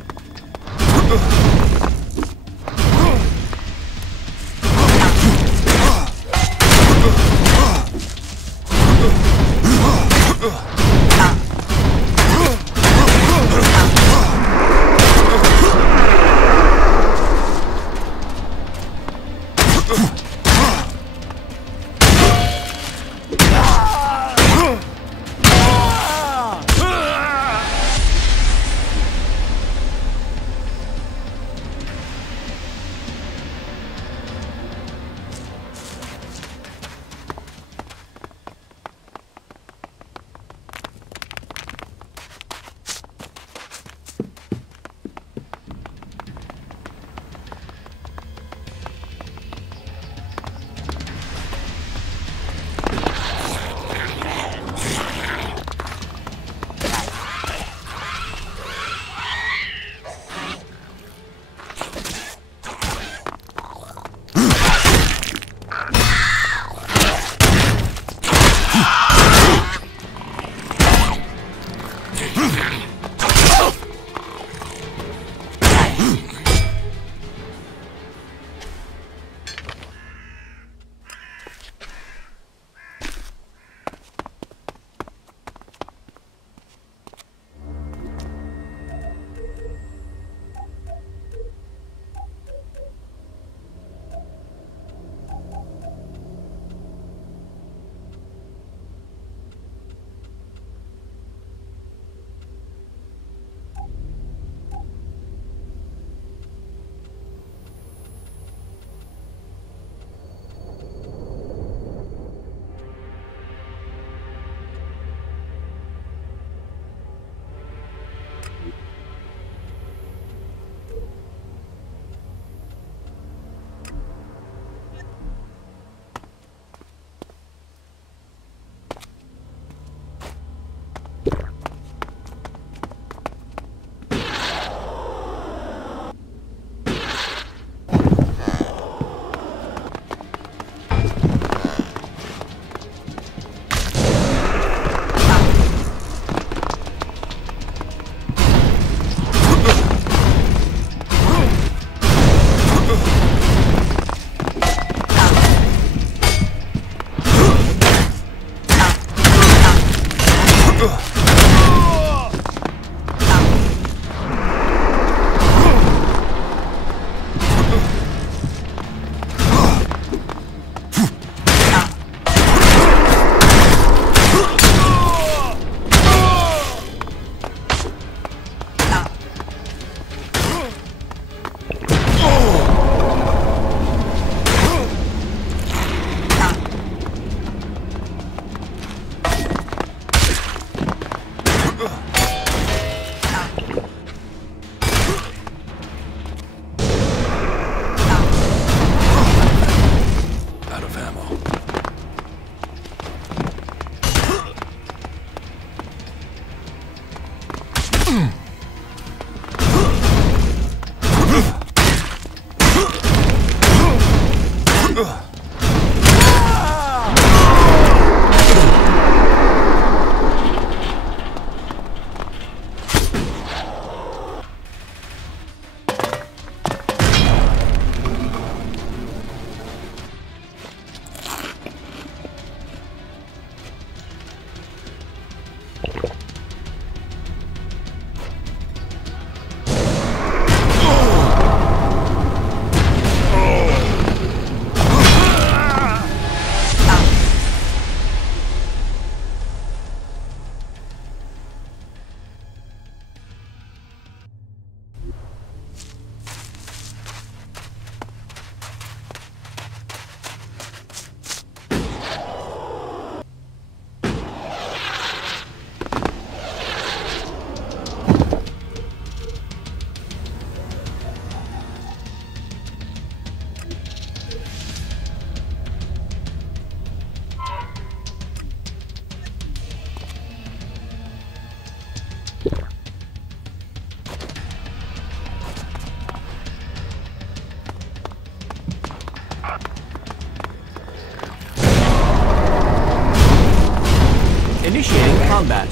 Initiating combat.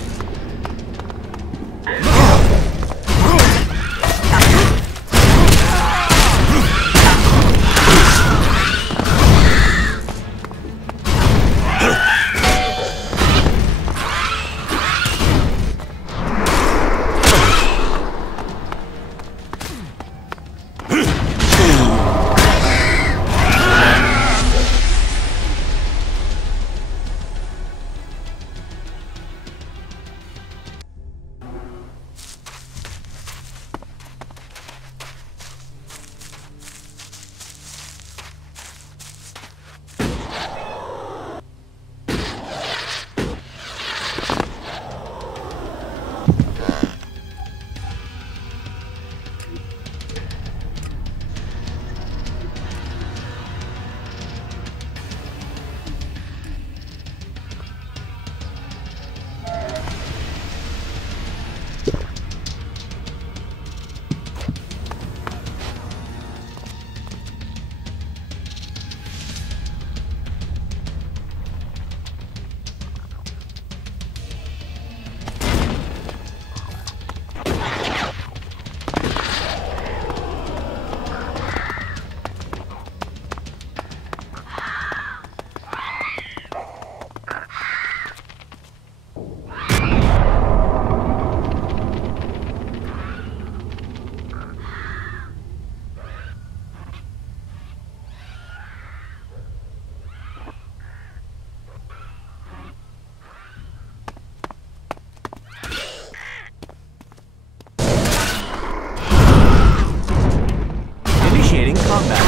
Initiating combat.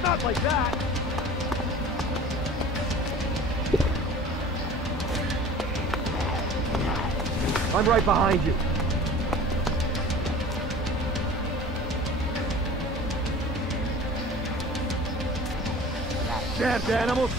Not like that! I'm right behind you. Damn animals!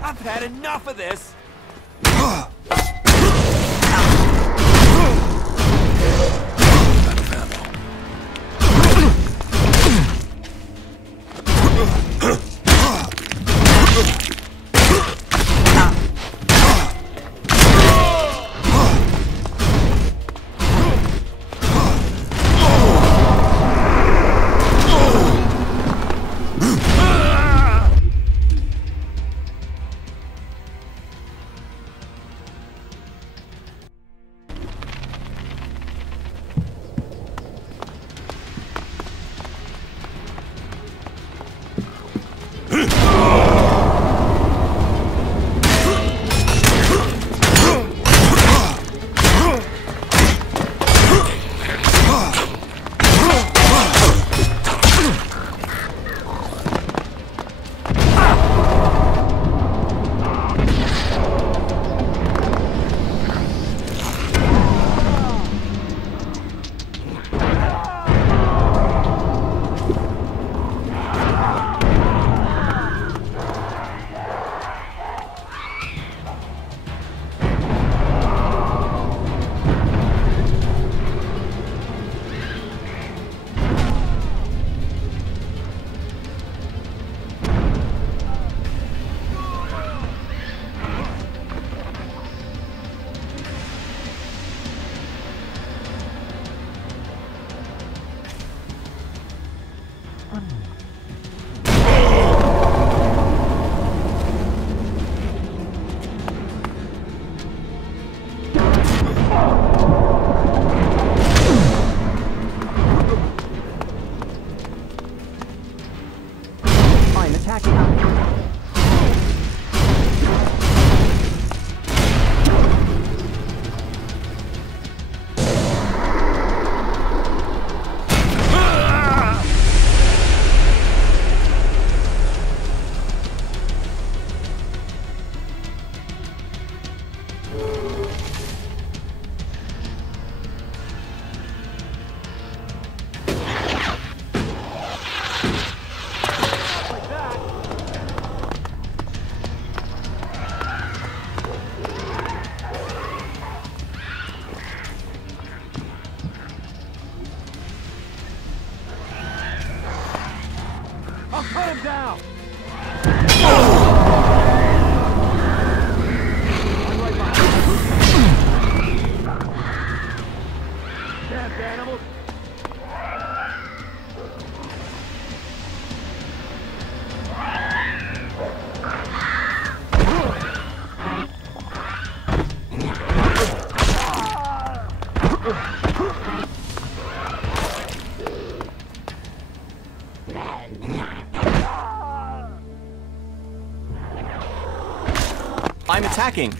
I've had enough of this! I'm attacking. I'll cut him down! I'm right behind you. Damn animals! I'm attacking.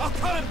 I'll cut him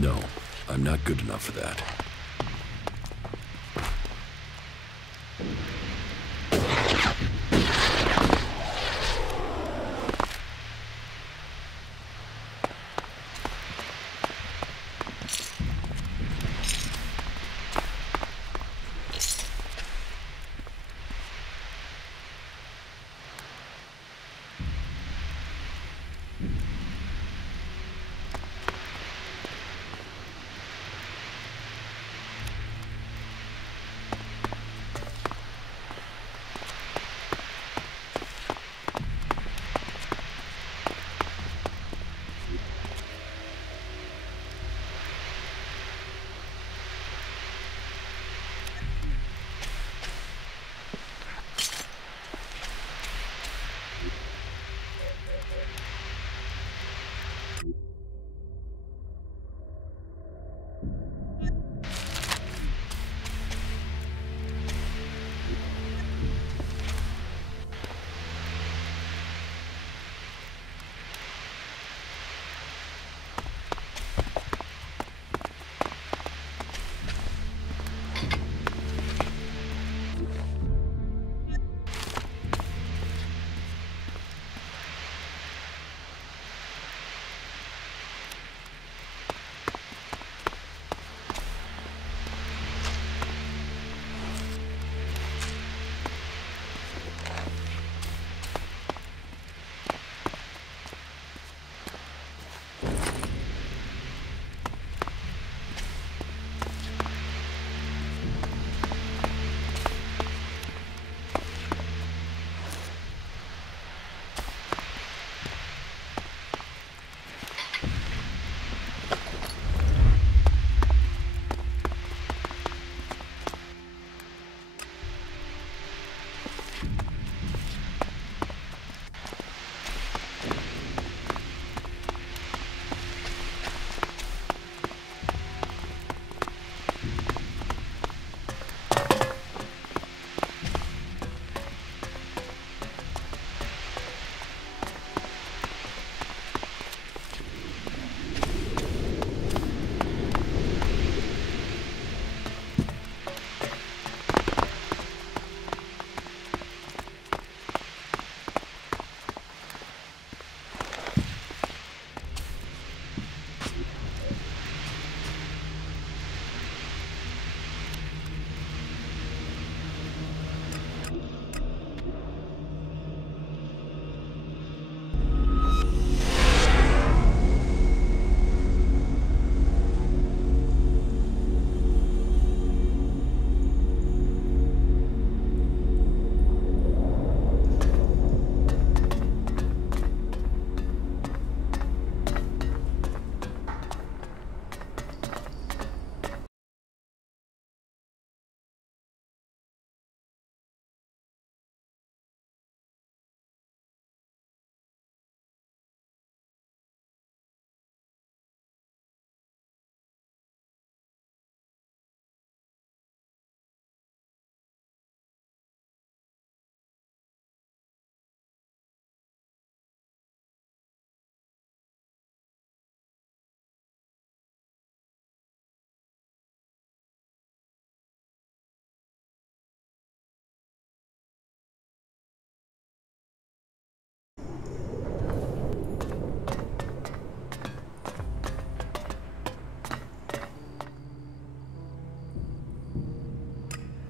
No, I'm not good enough for that.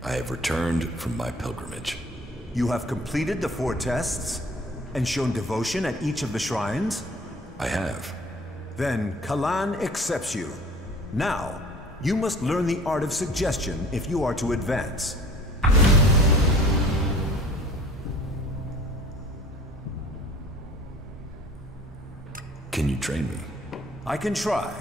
I have returned from my pilgrimage. You have completed the 4 tests? And shown devotion at each of the shrines? I have. Then Kalan accepts you. Now, you must learn the art of suggestion if you are to advance. Can you train me? I can try.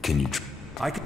Can you I can...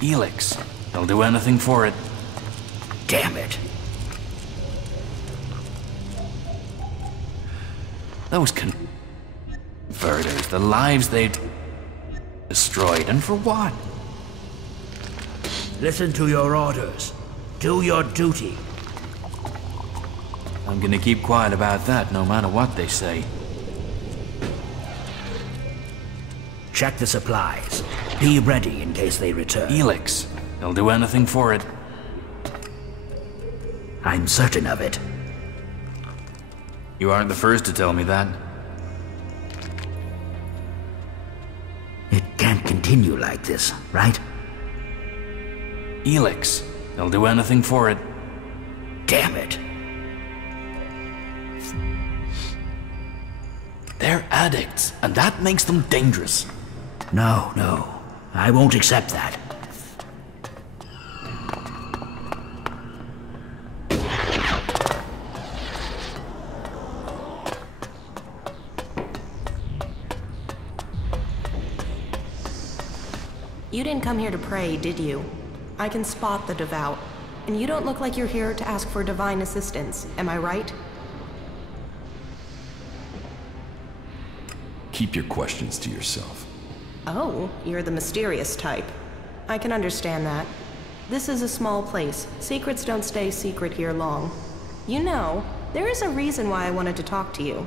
ELEX. They'll do anything for it. Damn it. Those converters, the lives they've destroyed, and for what? Listen to your orders. Do your duty. I'm gonna keep quiet about that, no matter what they say. Check the supplies. Be ready in case they return. ELEX. They'll do anything for it. I'm certain of it. You aren't the first to tell me that. It can't continue like this, right? ELEX. They'll do anything for it. Damn it. They're addicts, and that makes them dangerous. No. I won't accept that. You didn't come here to pray, did you? I can spot the devout. And you don't look like you're here to ask for divine assistance, am I right? Keep your questions to yourself. Oh, you're the mysterious type. I can understand that. This is a small place. Secrets don't stay secret here long. You know, there is a reason why I wanted to talk to you.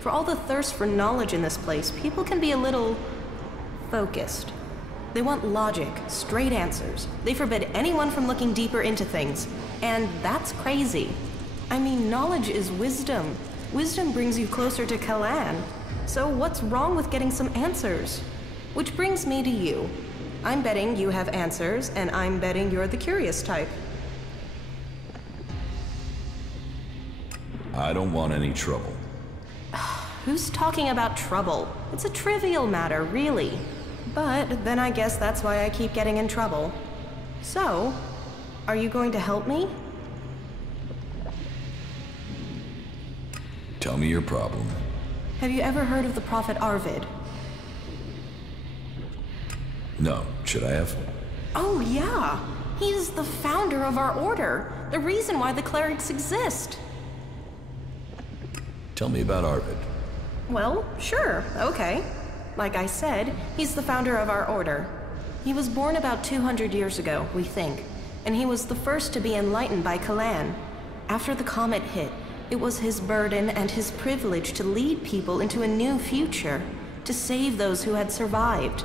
For all the thirst for knowledge in this place, people can be a little focused. They want logic, straight answers. They forbid anyone from looking deeper into things. And that's crazy. I mean, knowledge is wisdom. Wisdom brings you closer to Kalan. So what's wrong with getting some answers? Which brings me to you. I'm betting you have answers, and I'm betting you're the curious type. I don't want any trouble. Who's talking about trouble? It's a trivial matter, really. But then I guess that's why I keep getting in trouble. So, are you going to help me? Tell me your problem. Have you ever heard of the Prophet Arvid? No, should I have? Oh yeah! He's the founder of our order. The reason why the clerics exist. Tell me about Arvid. Well, sure, okay. Like I said, he's the founder of our order. He was born about 200 years ago, we think, and he was the first to be enlightened by Kalan. After the comet hit, it was his burden and his privilege to lead people into a new future, to save those who had survived.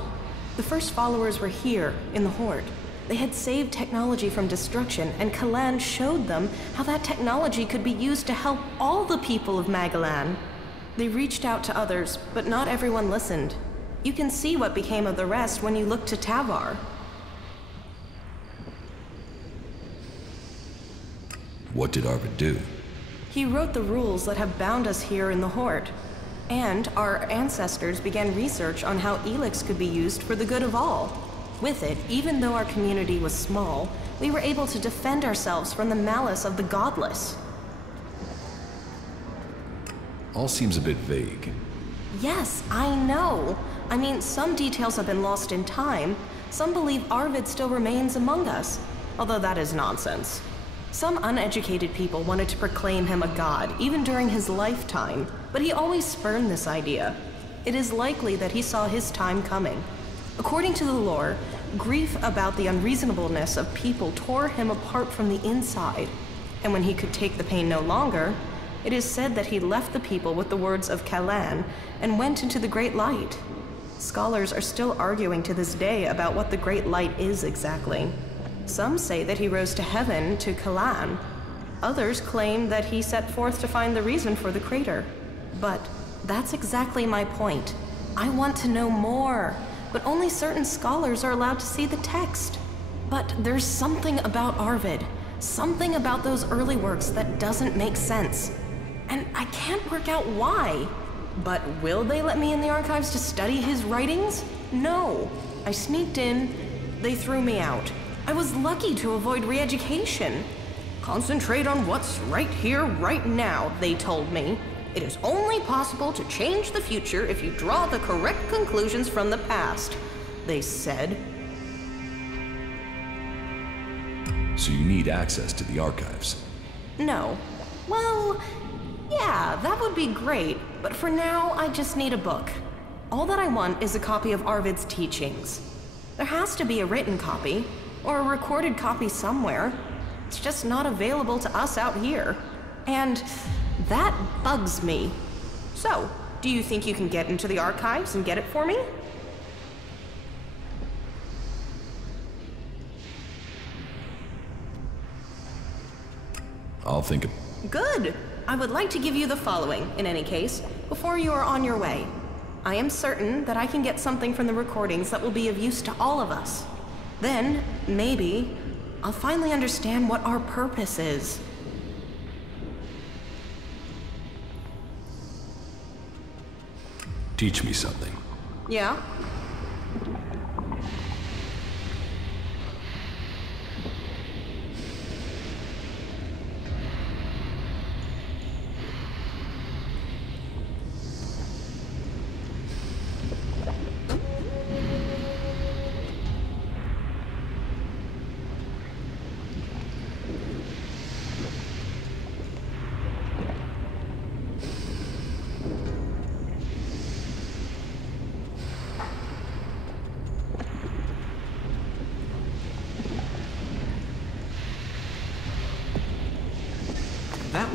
The first followers were here, in the Horde. They had saved technology from destruction, and Kalan showed them how that technology could be used to help all the people of Magalan. They reached out to others, but not everyone listened. You can see what became of the rest when you look to Tavar. What did Arvid do? He wrote the rules that have bound us here in the Horde. And our ancestors began research on how ELEX could be used for the good of all. With it, even though our community was small, we were able to defend ourselves from the malice of the godless. All seems a bit vague. Yes, I know. I mean, some details have been lost in time. Some believe Arvid still remains among us, although that is nonsense. Some uneducated people wanted to proclaim him a god, even during his lifetime, but he always spurned this idea. It is likely that he saw his time coming. According to the lore, grief about the unreasonableness of people tore him apart from the inside, and when he could take the pain no longer, it is said that he left the people with the words of Kalan and went into the Great Light. Scholars are still arguing to this day about what the Great Light is exactly. Some say that he rose to heaven, to Kalan. Others claim that he set forth to find the reason for the crater. But that's exactly my point. I want to know more, but only certain scholars are allowed to see the text. But there's something about Arvid, something about those early works that doesn't make sense. And I can't work out why. But will they let me in the archives to study his writings? No. I sneaked in, they threw me out. I was lucky to avoid re-education. Concentrate on what's right here, right now, they told me. It is only possible to change the future if you draw the correct conclusions from the past, they said. So you need access to the archives? No. Well, yeah, that would be great, but for now, I just need a book. All that I want is a copy of Arvid's teachings. There has to be a written copy, or a recorded copy somewhere. It's just not available to us out here. And that bugs me. So, do you think you can get into the archives and get it for me? I'll think of... Good! I would like to give you the following, in any case, before you are on your way. I am certain that I can get something from the recordings that will be of use to all of us. Then, maybe, I'll finally understand what our purpose is. Teach me something. Yeah?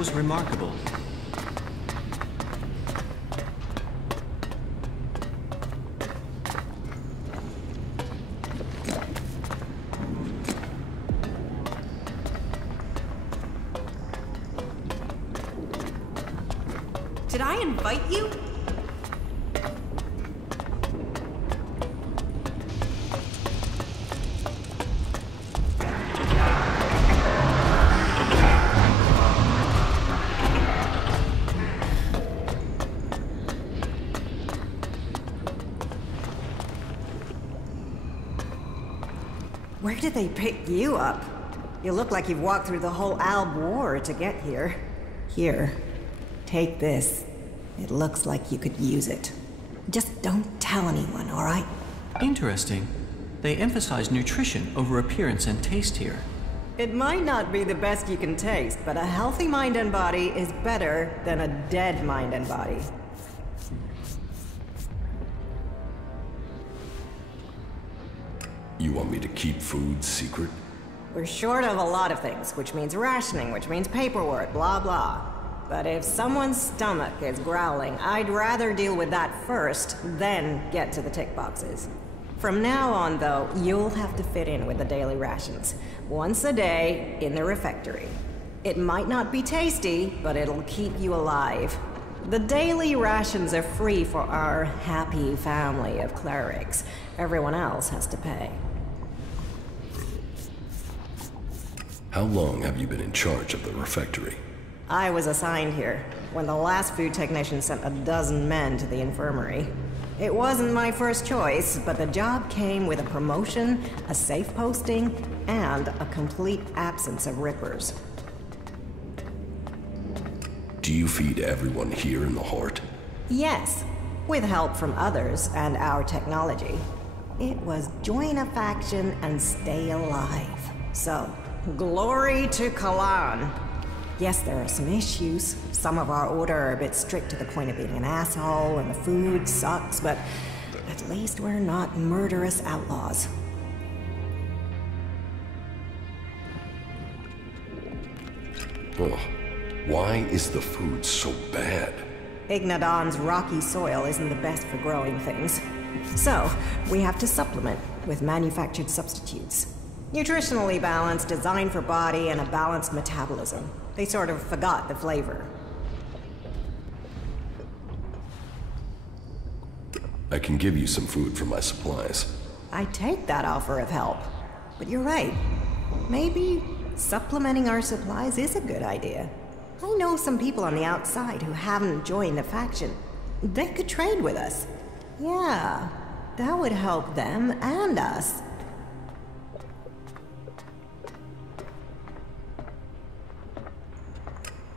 was remarkable. Did I invite you? Where did they pick you up? You look like you've walked through the whole Alb War to get here. Here. Take this. It looks like you could use it. Just don't tell anyone, all right? Interesting. They emphasize nutrition over appearance and taste here. It might not be the best you can taste, but a healthy mind and body is better than a dead mind and body. You want me to keep food secret? We're short of a lot of things, which means rationing, which means paperwork, blah blah. But if someone's stomach is growling, I'd rather deal with that first, then get to the tick boxes. From now on, though, you'll have to fit in with the daily rations. Once a day, in the refectory. It might not be tasty, but it'll keep you alive. The daily rations are free for our happy family of clerics. Everyone else has to pay. How long have you been in charge of the refectory? I was assigned here, when the last food technician sent a dozen men to the infirmary. It wasn't my first choice, but the job came with a promotion, a safe posting, and a complete absence of rippers. Do you feed everyone here in the Heart? Yes, with help from others and our technology. It was join a faction and stay alive. So, glory to Kalan! Yes, there are some issues. Some of our order are a bit strict to the point of being an asshole, and the food sucks, but at least we're not murderous outlaws. Oh, why is the food so bad? Ignadon's rocky soil isn't the best for growing things. So, we have to supplement with manufactured substitutes. Nutritionally balanced, designed for body, and a balanced metabolism. They sort of forgot the flavor. I can give you some food for my supplies. I take that offer of help. But you're right. Maybe supplementing our supplies is a good idea. I know some people on the outside who haven't joined the faction. They could trade with us. Yeah, that would help them and us.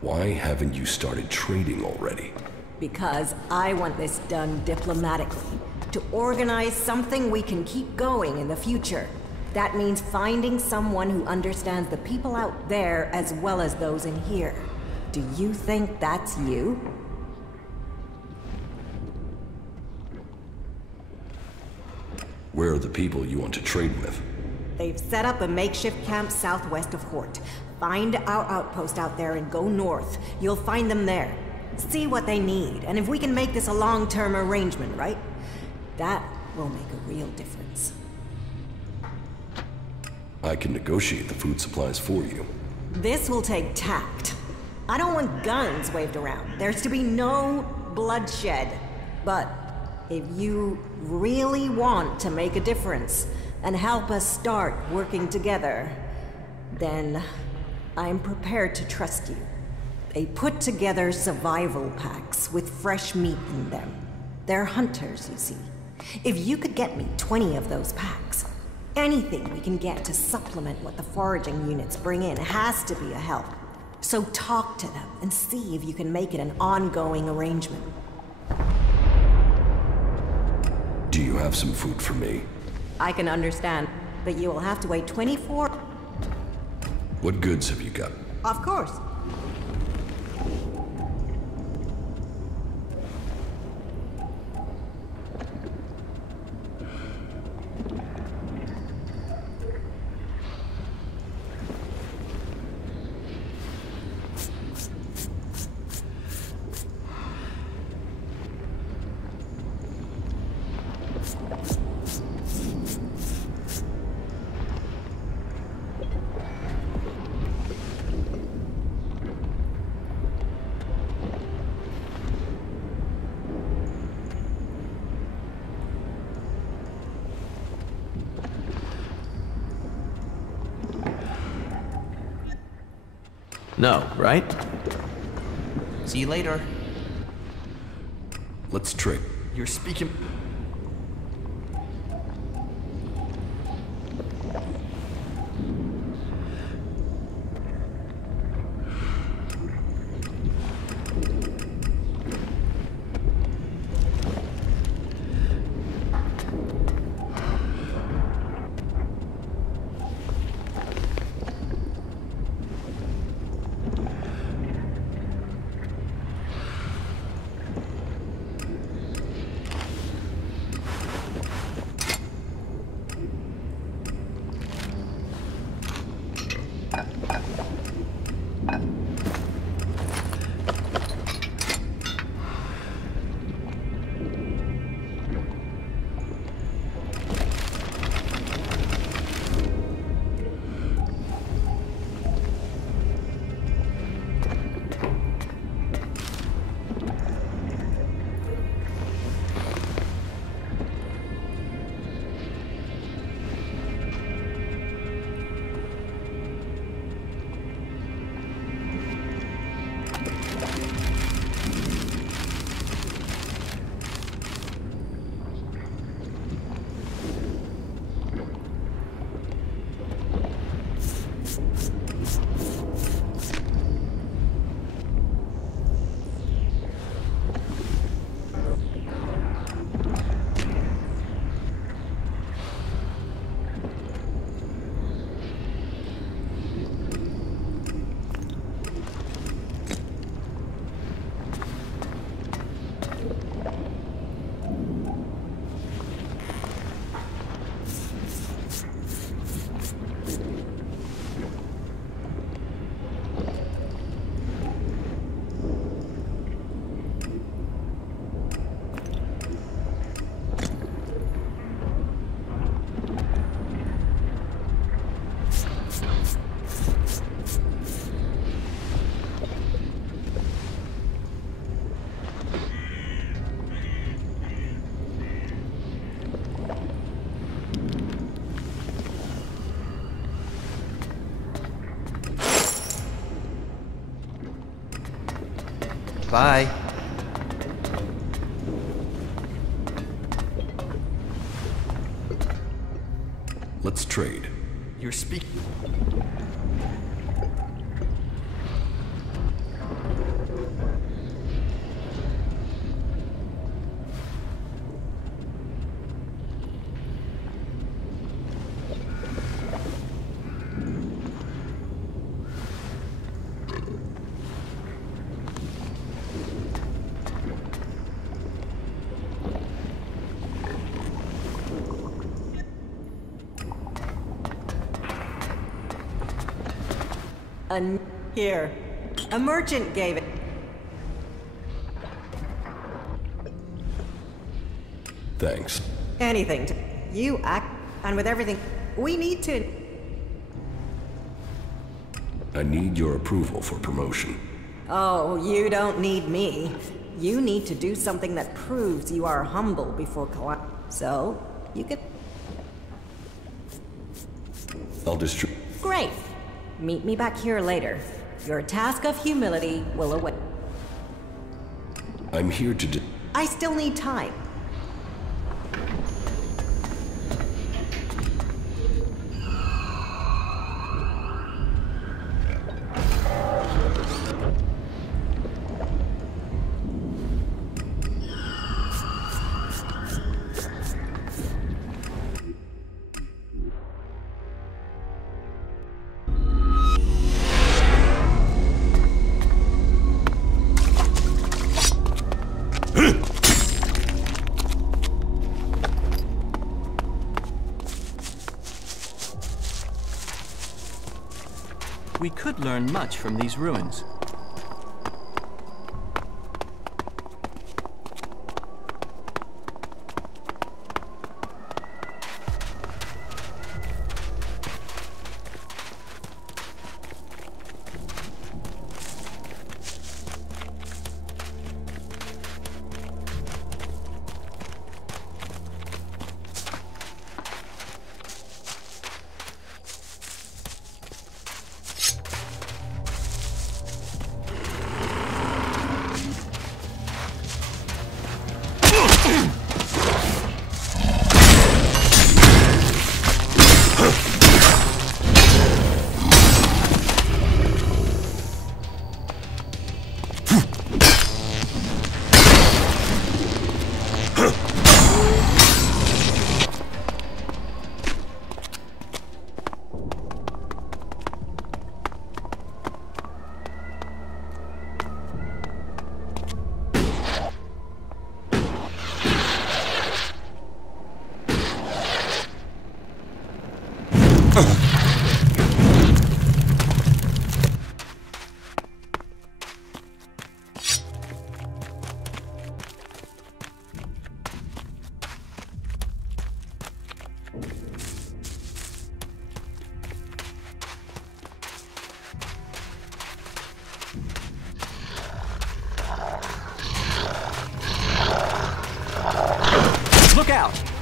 Why haven't you started trading already? Because I want this done diplomatically. To organize something we can keep going in the future. That means finding someone who understands the people out there as well as those in here. Do you think that's you? Where are the people you want to trade with? They've set up a makeshift camp southwest of Hort. Find our outpost out there and go north. You'll find them there. See what they need, and if we can make this a long-term arrangement, right? That will make a real difference. I can negotiate the food supplies for you. This will take tact. I don't want guns waved around. There's to be no bloodshed. But if you really want to make a difference and help us start working together, then I'm prepared to trust you. They put together survival packs with fresh meat in them. They're hunters, you see. If you could get me 20 of those packs, anything we can get to supplement what the foraging units bring in has to be a help. So talk to them and see if you can make it an ongoing arrangement. Do you have some food for me? I can understand, but you will have to wait 24... What goods have you got? Of course. No, right? See you later. Let's trade. You're speaking... Bye. Let's trade. You're speaking... Here. A merchant gave it. Thanks. Anything to... You act... And with everything... We need to... I need your approval for promotion. Oh, you don't need me. You need to do something that proves you are humble before So, you could... I'll distribute... Great. Meet me back here later. Your task of humility will await. I'm here to I still need time. We could learn much from these ruins. Look out!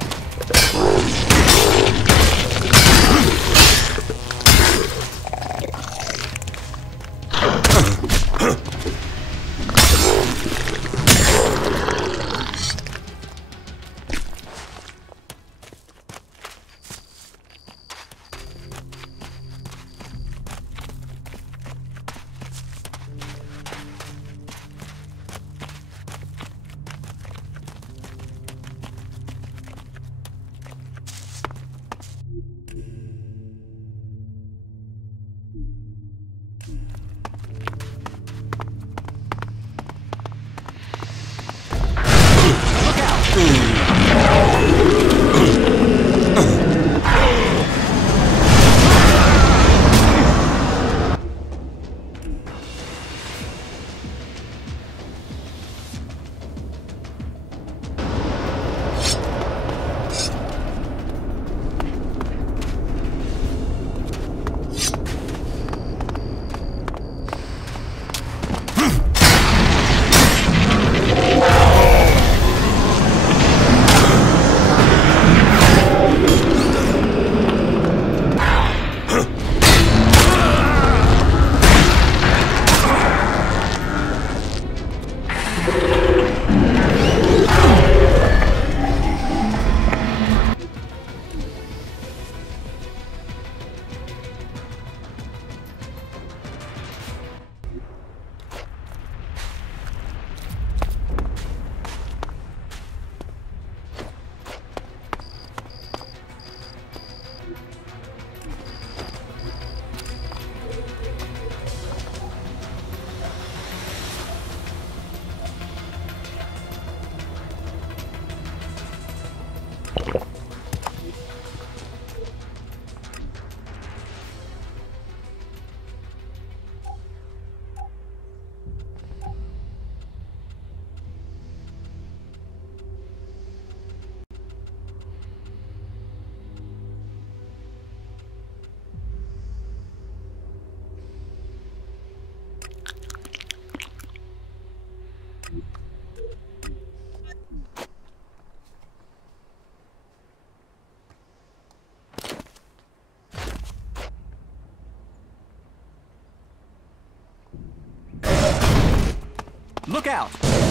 Look out!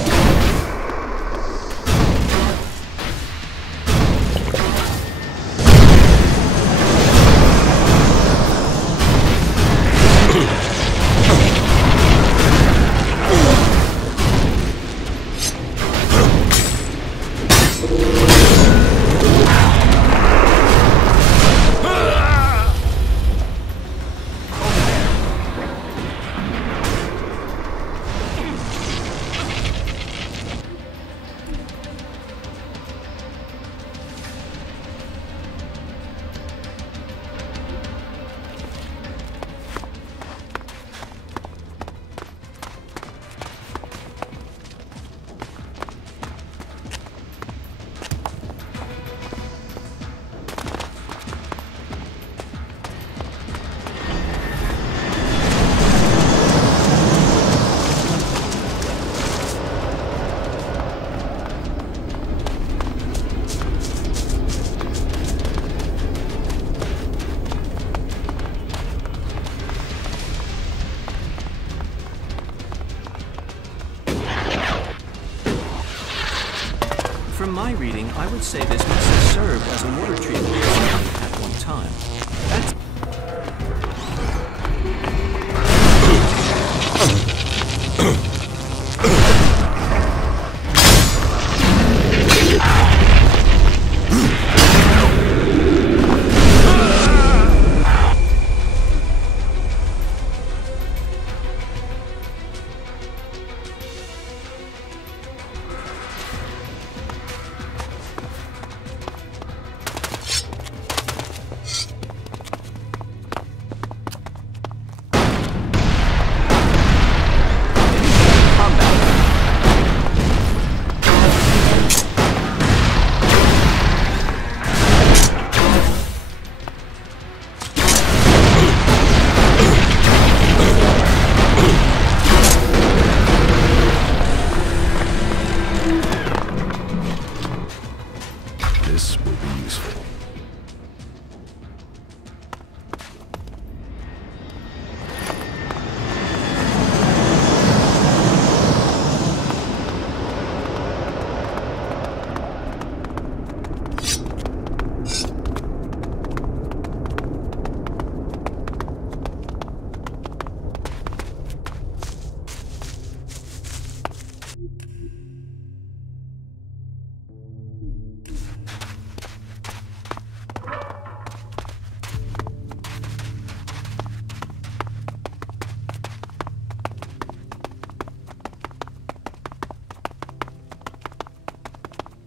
From my reading, I would say this must have served as a water treatment facility at one time. That's...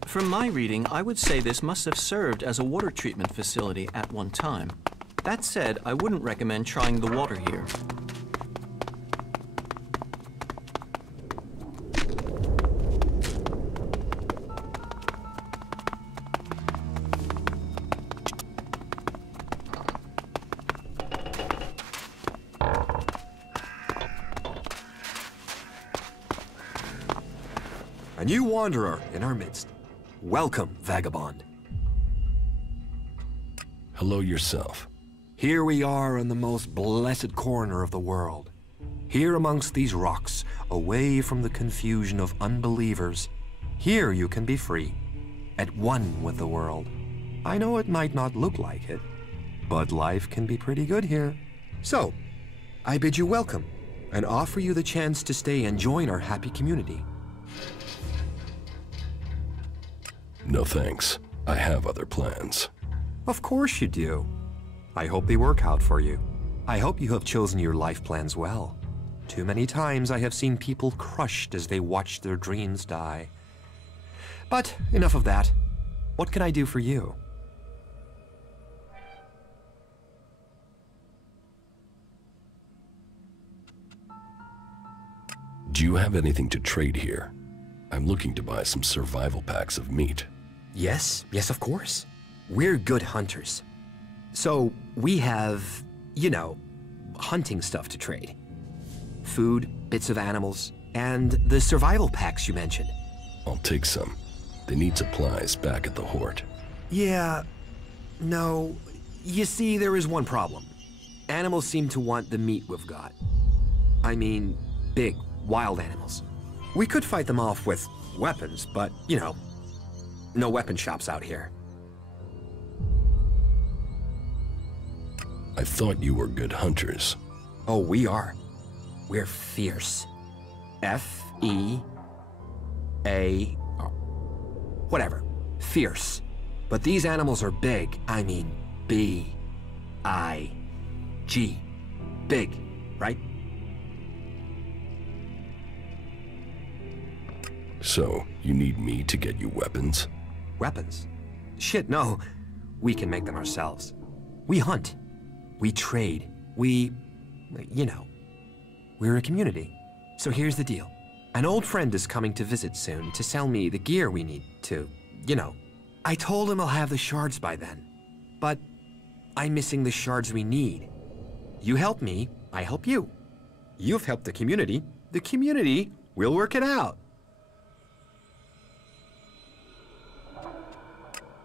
From my reading, I would say this must have served as a water treatment facility at one time. That said, I wouldn't recommend trying the water here. A new wanderer in our midst. Welcome, vagabond. Hello yourself. Here we are in the most blessed corner of the world. Here amongst these rocks, away from the confusion of unbelievers. Here you can be free, at one with the world. I know it might not look like it, but life can be pretty good here. So, I bid you welcome, and offer you the chance to stay and join our happy community. No thanks. I have other plans. Of course you do. I hope they work out for you. I hope you have chosen your life plans well. Too many times I have seen people crushed as they watch their dreams die. But enough of that. What can I do for you? Do you have anything to trade here? I'm looking to buy some survival packs of meat. Yes, of course. We're good hunters. So we have, you know, hunting stuff to trade. Food, bits of animals, and the survival packs you mentioned. I'll take some. They need supplies back at the Hort. Yeah, no. You see, there is one problem. Animals seem to want the meat we've got. I mean, big, wild animals. We could fight them off with weapons, but, you know, no weapon shops out here. I thought you were good hunters. Oh, we are. We're fierce. F-E-A... whatever. Fierce. But these animals are big. I mean, B-I-G. Big, right? So, you need me to get you weapons? Weapons? Shit, no. We can make them ourselves. We hunt. We trade. We... you know. We're a community. So here's the deal. An old friend is coming to visit soon to sell me the gear we need to, you know. I told him I'll have the shards by then. But I'm missing the shards we need. You help me, I help you. You've helped the community will work it out.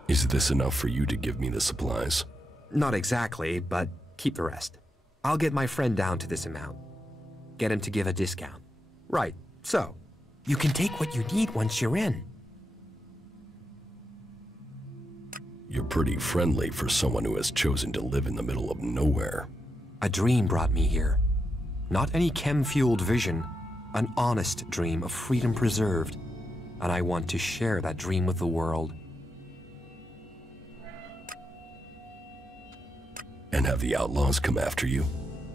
Is this enough for you to give me the supplies? Not exactly, but keep the rest. I'll get my friend down to this amount. Get him to give a discount. Right, so, you can take what you need once you're in. You're pretty friendly for someone who has chosen to live in the middle of nowhere. A dream brought me here. Not any chem-fueled vision. An honest dream of freedom preserved. And I want to share that dream with the world. And have the outlaws come after you?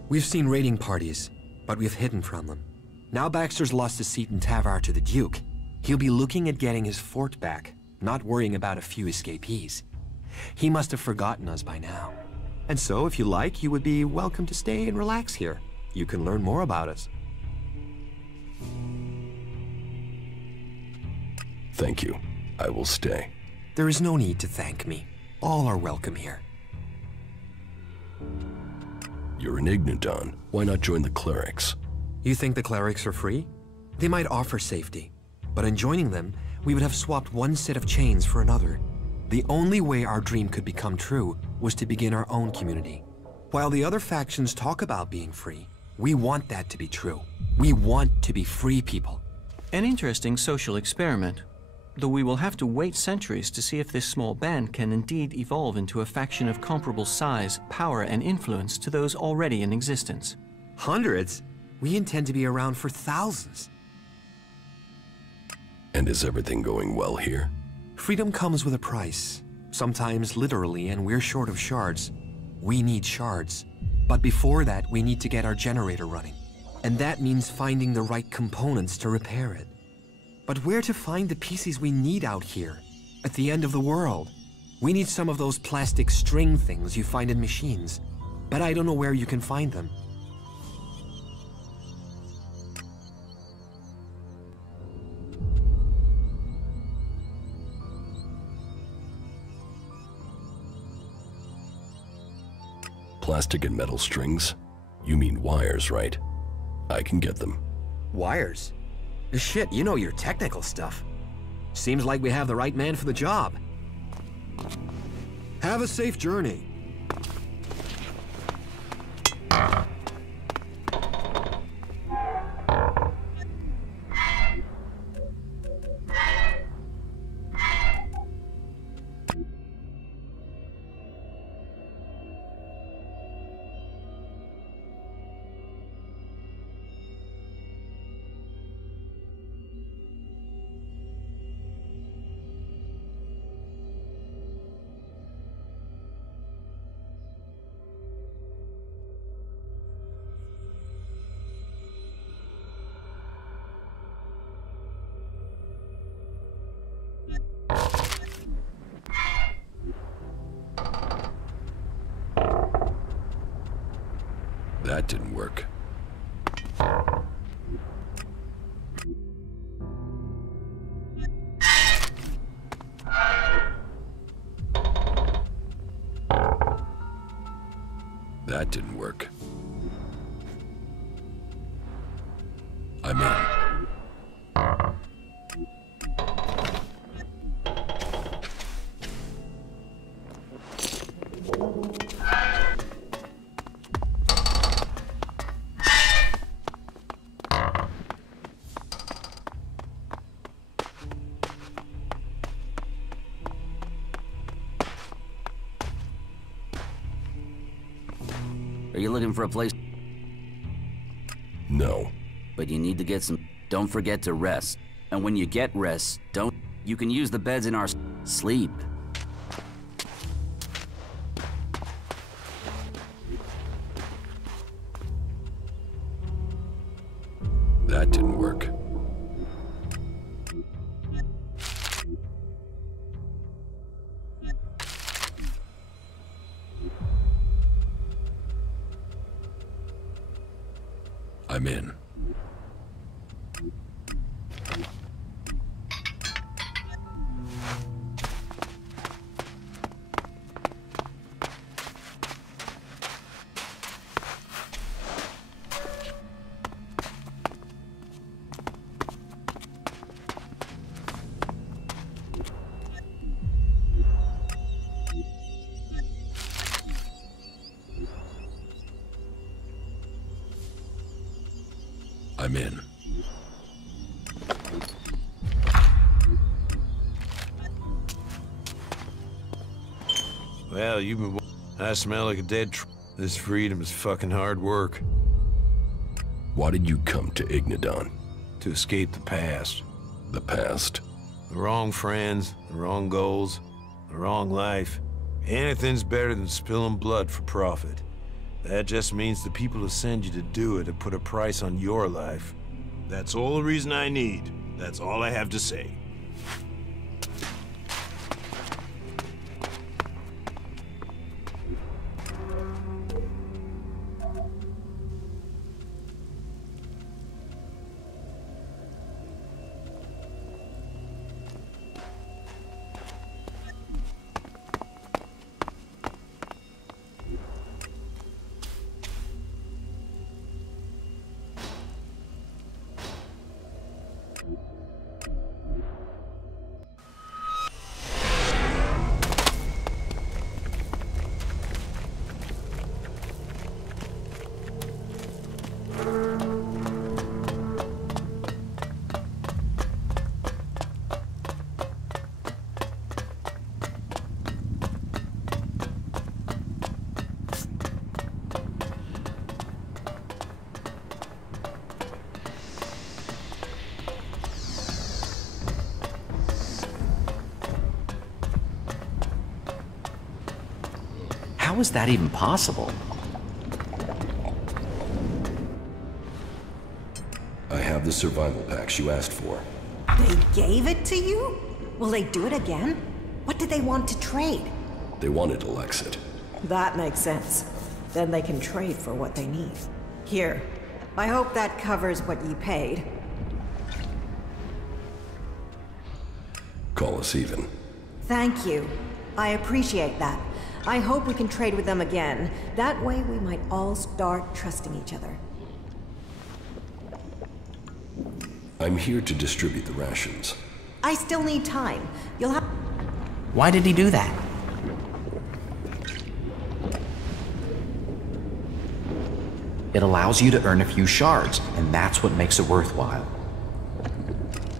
We've seen raiding parties, but we've hidden from them. Now Baxter's lost his seat in Tavar to the Duke. He'll be looking at getting his fort back, not worrying about a few escapees. He must have forgotten us by now. And so, if you like, you would be welcome to stay and relax here. You can learn more about us. Thank you. I will stay. There is no need to thank me. All are welcome here. You're an Ignadon. Why not join the Clerics? You think the Clerics are free? They might offer safety, but in joining them, we would have swapped one set of chains for another. The only way our dream could become true was to begin our own community. While the other factions talk about being free, we want that to be true. We want to be free people. An interesting social experiment, though we will have to wait centuries to see if this small band can indeed evolve into a faction of comparable size, power, and influence to those already in existence. Hundreds? We intend to be around for thousands. And is everything going well here? Freedom comes with a price. Sometimes literally, and we're short of shards. We need shards. But before that, we need to get our generator running. And that means finding the right components to repair it. But where to find the pieces we need out here, at the end of the world? We need some of those plastic string things you find in machines. But I don't know where you can find them. Plastic and metal strings? You mean wires, right? I can get them. Wires? Shit, you know your technical stuff. Seems like we have the right man for the job. Have a safe journey. That didn't work. That didn't work. I'm in. Are you looking for a place? No. But you need to get some... Don't forget to rest. And when you get rest, don't... You can use the beds in our... Sleep. That didn't work. I'm in. I'm in. Well, you've been... I smell like a dead This freedom is fucking hard work. Why did you come to Ignadon? To escape the past. The past? The wrong friends, the wrong goals, the wrong life. Anything's better than spilling blood for profit. That just means the people who send you to do it have put a price on your life. That's all the reason I need. That's all I have to say. How is that even possible? I have the survival packs you asked for. They gave it to you? Will they do it again? What did they want to trade? They wanted ELEX it. That makes sense. Then they can trade for what they need. Here, I hope that covers what you paid. Call us even. Thank you. I appreciate that. I hope we can trade with them again. That way we might all start trusting each other. I'm here to distribute the rations. I still need time. You'll have... Why did he do that? It allows you to earn a few shards, and that's what makes it worthwhile.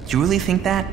Do you really think that?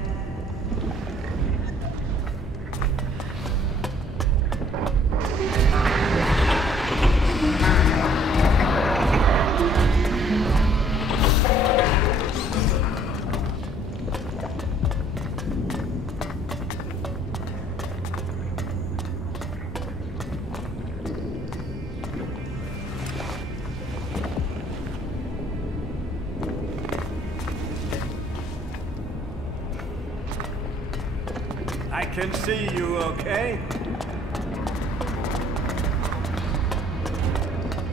I can see you, okay?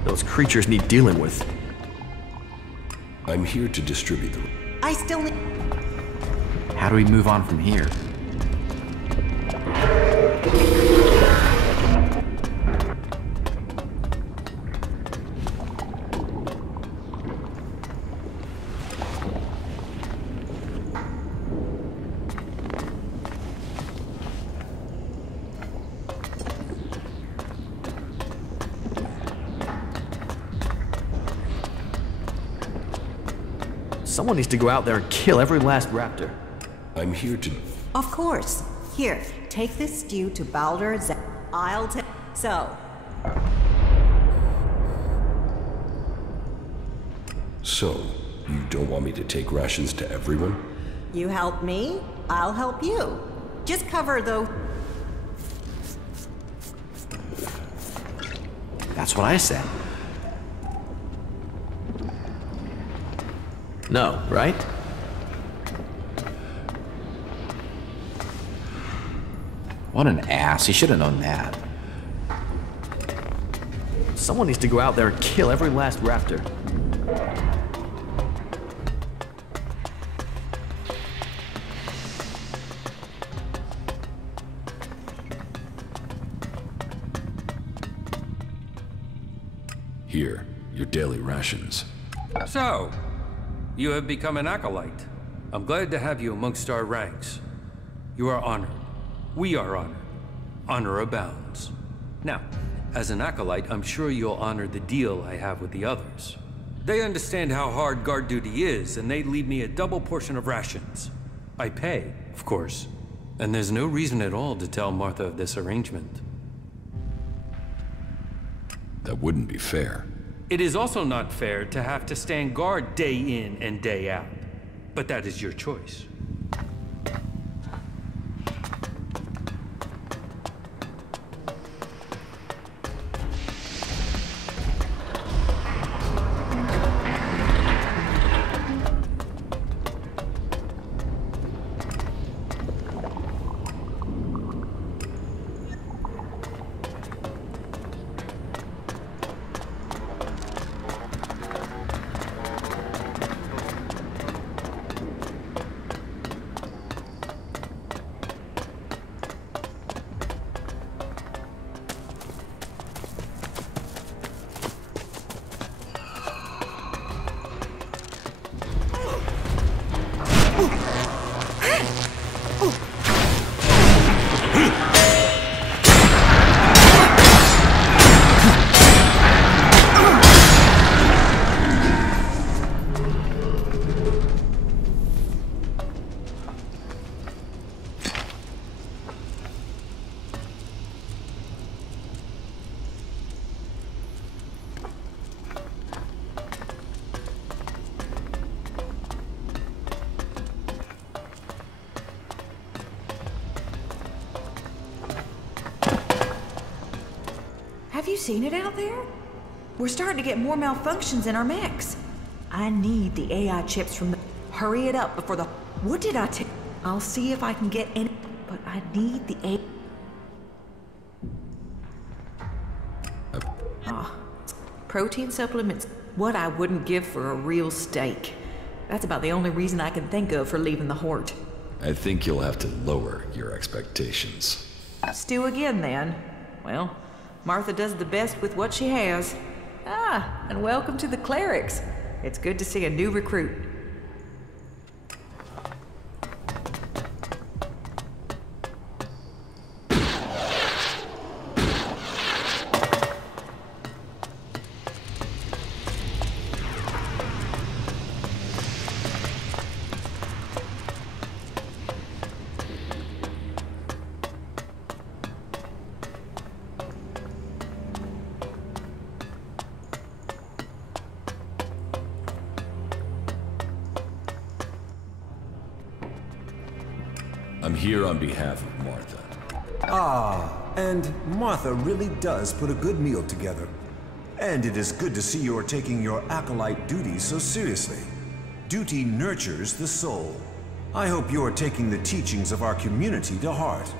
Those creatures need dealing with. I'm here to distribute them. I still need... How do we move on from here? Someone needs to go out there and kill every last raptor. I'm here to... Of course. Here, take this stew to Baldur Z... I'll take... So... So, you don't want me to take rations to everyone? You help me, I'll help you. Just cover those... That's what I said. No, right? What an ass. He should have known that. Someone needs to go out there and kill every last raptor. Here, your daily rations. So, you have become an acolyte. I'm glad to have you amongst our ranks. You are honored. We are honored. Honor abounds. Now, as an acolyte, I'm sure you'll honor the deal I have with the others. They understand how hard guard duty is, and they leave me a double portion of rations. I pay, of course, and there's no reason at all to tell Martha of this arrangement. That wouldn't be fair. It is also not fair to have to stand guard day in and day out. But that is your choice. Have you seen it out there? We're starting to get more malfunctions in our mechs. I need the AI chips from the... Hurry it up before the... What did I tell... I'll see if I can get any... But I need the AI... Protein supplements. What I wouldn't give for a real steak. That's about the only reason I can think of for leaving the Hort. I think you'll have to lower your expectations. Stew again, then. Well, Martha does the best with what she has. Ah, and welcome to the Clerics. It's good to see a new recruit. I'm here on behalf of Martha. Ah, and Martha really does put a good meal together. And it is good to see you're taking your acolyte duties so seriously. Duty nurtures the soul. I hope you're taking the teachings of our community to heart.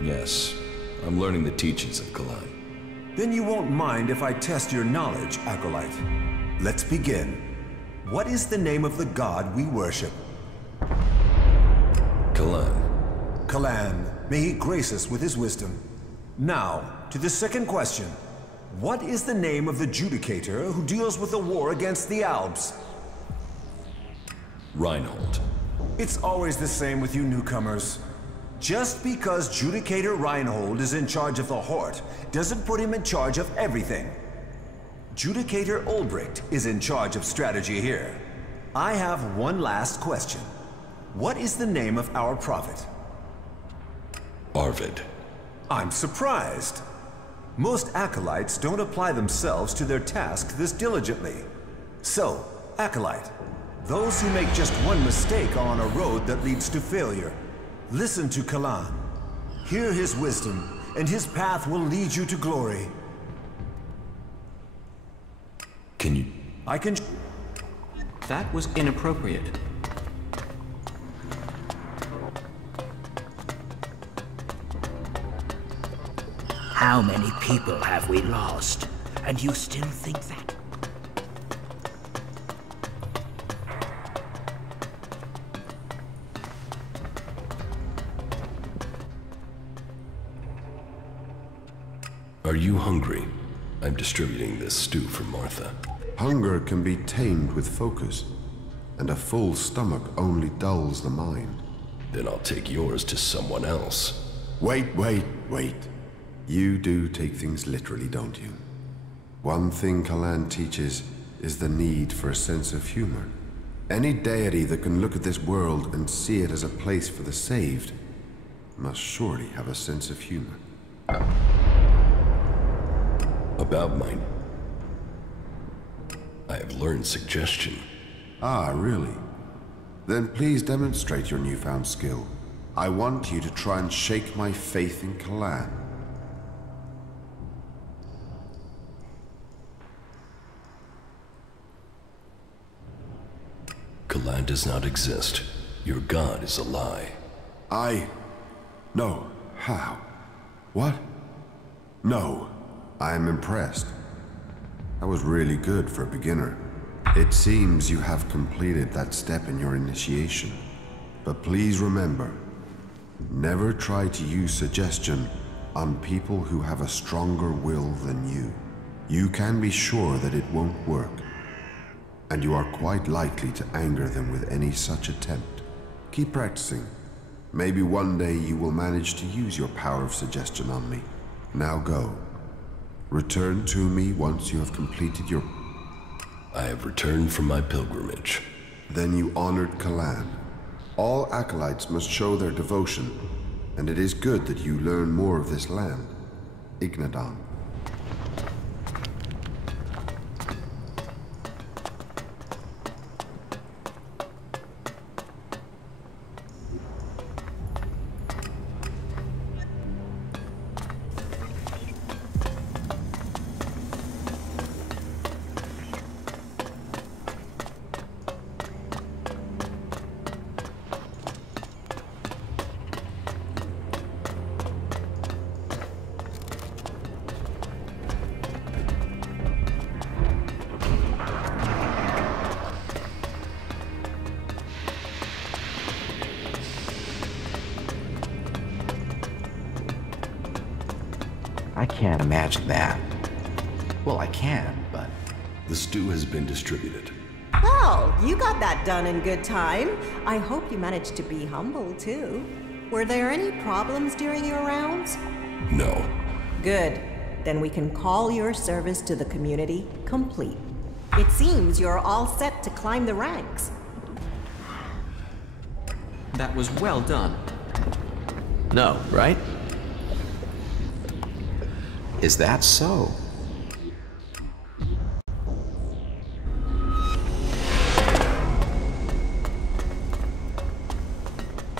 Yes, I'm learning the teachings of Kalan. Then you won't mind if I test your knowledge, acolyte. Let's begin. What is the name of the god we worship? Kalan. Kalan, may he grace us with his wisdom. Now, to the second question. What is the name of the Judicator who deals with the war against the Alps? Reinhold. It's always the same with you newcomers. Just because Judicator Reinhold is in charge of the Hort doesn't put him in charge of everything. Judicator Ulbricht is in charge of strategy here. I have one last question. What is the name of our prophet? Arvid. I'm surprised. Most acolytes don't apply themselves to their task this diligently. So, acolyte, those who make just one mistake are on a road that leads to failure. Listen to Kalan. Hear his wisdom, and his path will lead you to glory. Can you... I can... That was inappropriate. How many people have we lost? And you still think that? Are you hungry? I'm distributing this stew for Martha. Hunger can be tamed with focus, and a full stomach only dulls the mind. Then I'll take yours to someone else. Wait. You do take things literally, don't you? One thing Kalan teaches is the need for a sense of humor. Any deity that can look at this world and see it as a place for the saved must surely have a sense of humor. About mine. I have learned suggestion. Ah, really? Then please demonstrate your newfound skill. I want you to try and shake my faith in Kalan. Kalan does not exist. Your god is a lie. No. How? What? No. I am impressed. That was really good for a beginner. It seems you have completed that step in your initiation. But please remember, never try to use suggestion on people who have a stronger will than you. You can be sure that it won't work, and you are quite likely to anger them with any such attempt. Keep practicing. Maybe one day you will manage to use your power of suggestion on me. Now go. Return to me once you have completed your... I have returned from my pilgrimage. Then you honored Kalan. All acolytes must show their devotion, and it is good that you learn more of this land. Ignadon. I can't imagine that. Well, I can, but... The stew has been distributed. Well, you got that done in good time. I hope you managed to be humble, too. Were there any problems during your rounds? No. Good. Then we can call your service to the community complete. It seems you're all set to climb the ranks. That was well done. No, right? Is that so?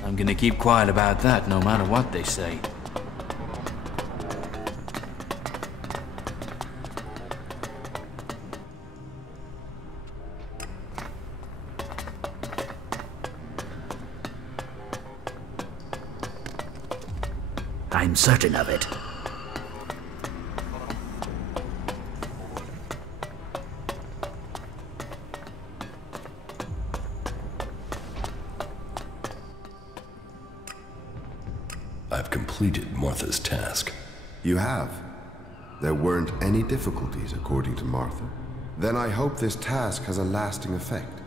I'm gonna keep quiet about that no matter what they say. I'm certain of it. I've completed Martha's task. You have? There weren't any difficulties, according to Martha. Then I hope this task has a lasting effect.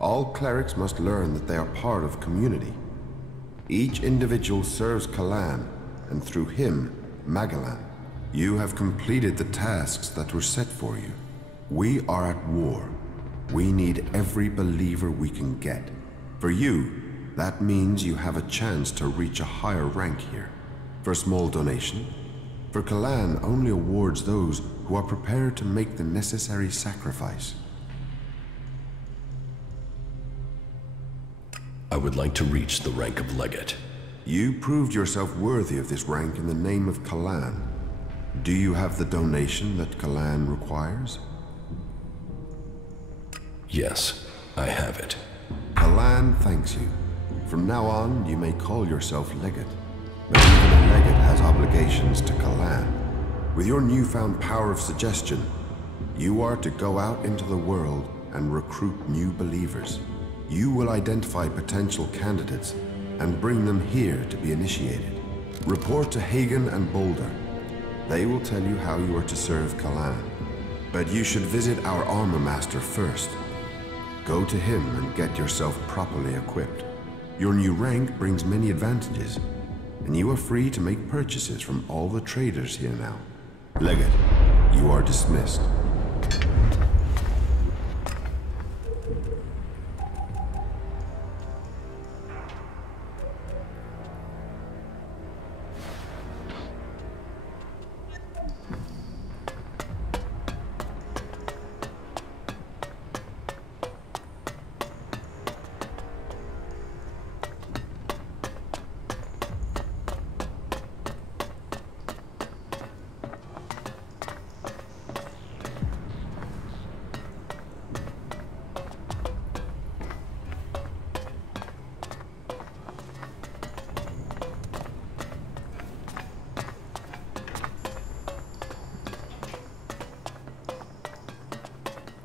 All clerics must learn that they are part of community. Each individual serves Kalan, and through him, Magalan. You have completed the tasks that were set for you. We are at war. We need every believer we can get. For you, that means you have a chance to reach a higher rank here. For small donation, for Kalan only awards those who are prepared to make the necessary sacrifice. I would like to reach the rank of legate. You proved yourself worthy of this rank in the name of Kalan. Do you have the donation that Kalan requires? Yes, I have it. Kalan thanks you. From now on, you may call yourself legate. But even a legate has obligations to Kalan. With your newfound power of suggestion, you are to go out into the world and recruit new believers. You will identify potential candidates and bring them here to be initiated. Report to Hagen and Boulder. They will tell you how you are to serve Kalan. But you should visit our armor master first. Go to him and get yourself properly equipped. Your new rank brings many advantages, and you are free to make purchases from all the traders here now. Legate, you are dismissed.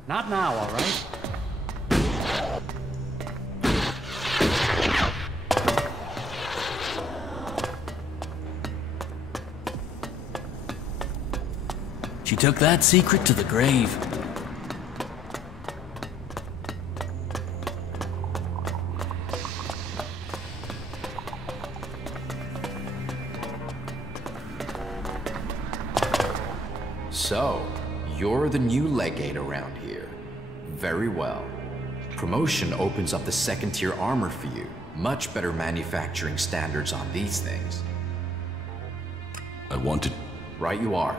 Not now, all right? She took that secret to the grave. So, you're the new legate around here. Very well. Promotion opens up the second-tier armor for you. Much better manufacturing standards on these things. I want to... Right you are.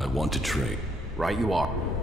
I want to trade. Right you are.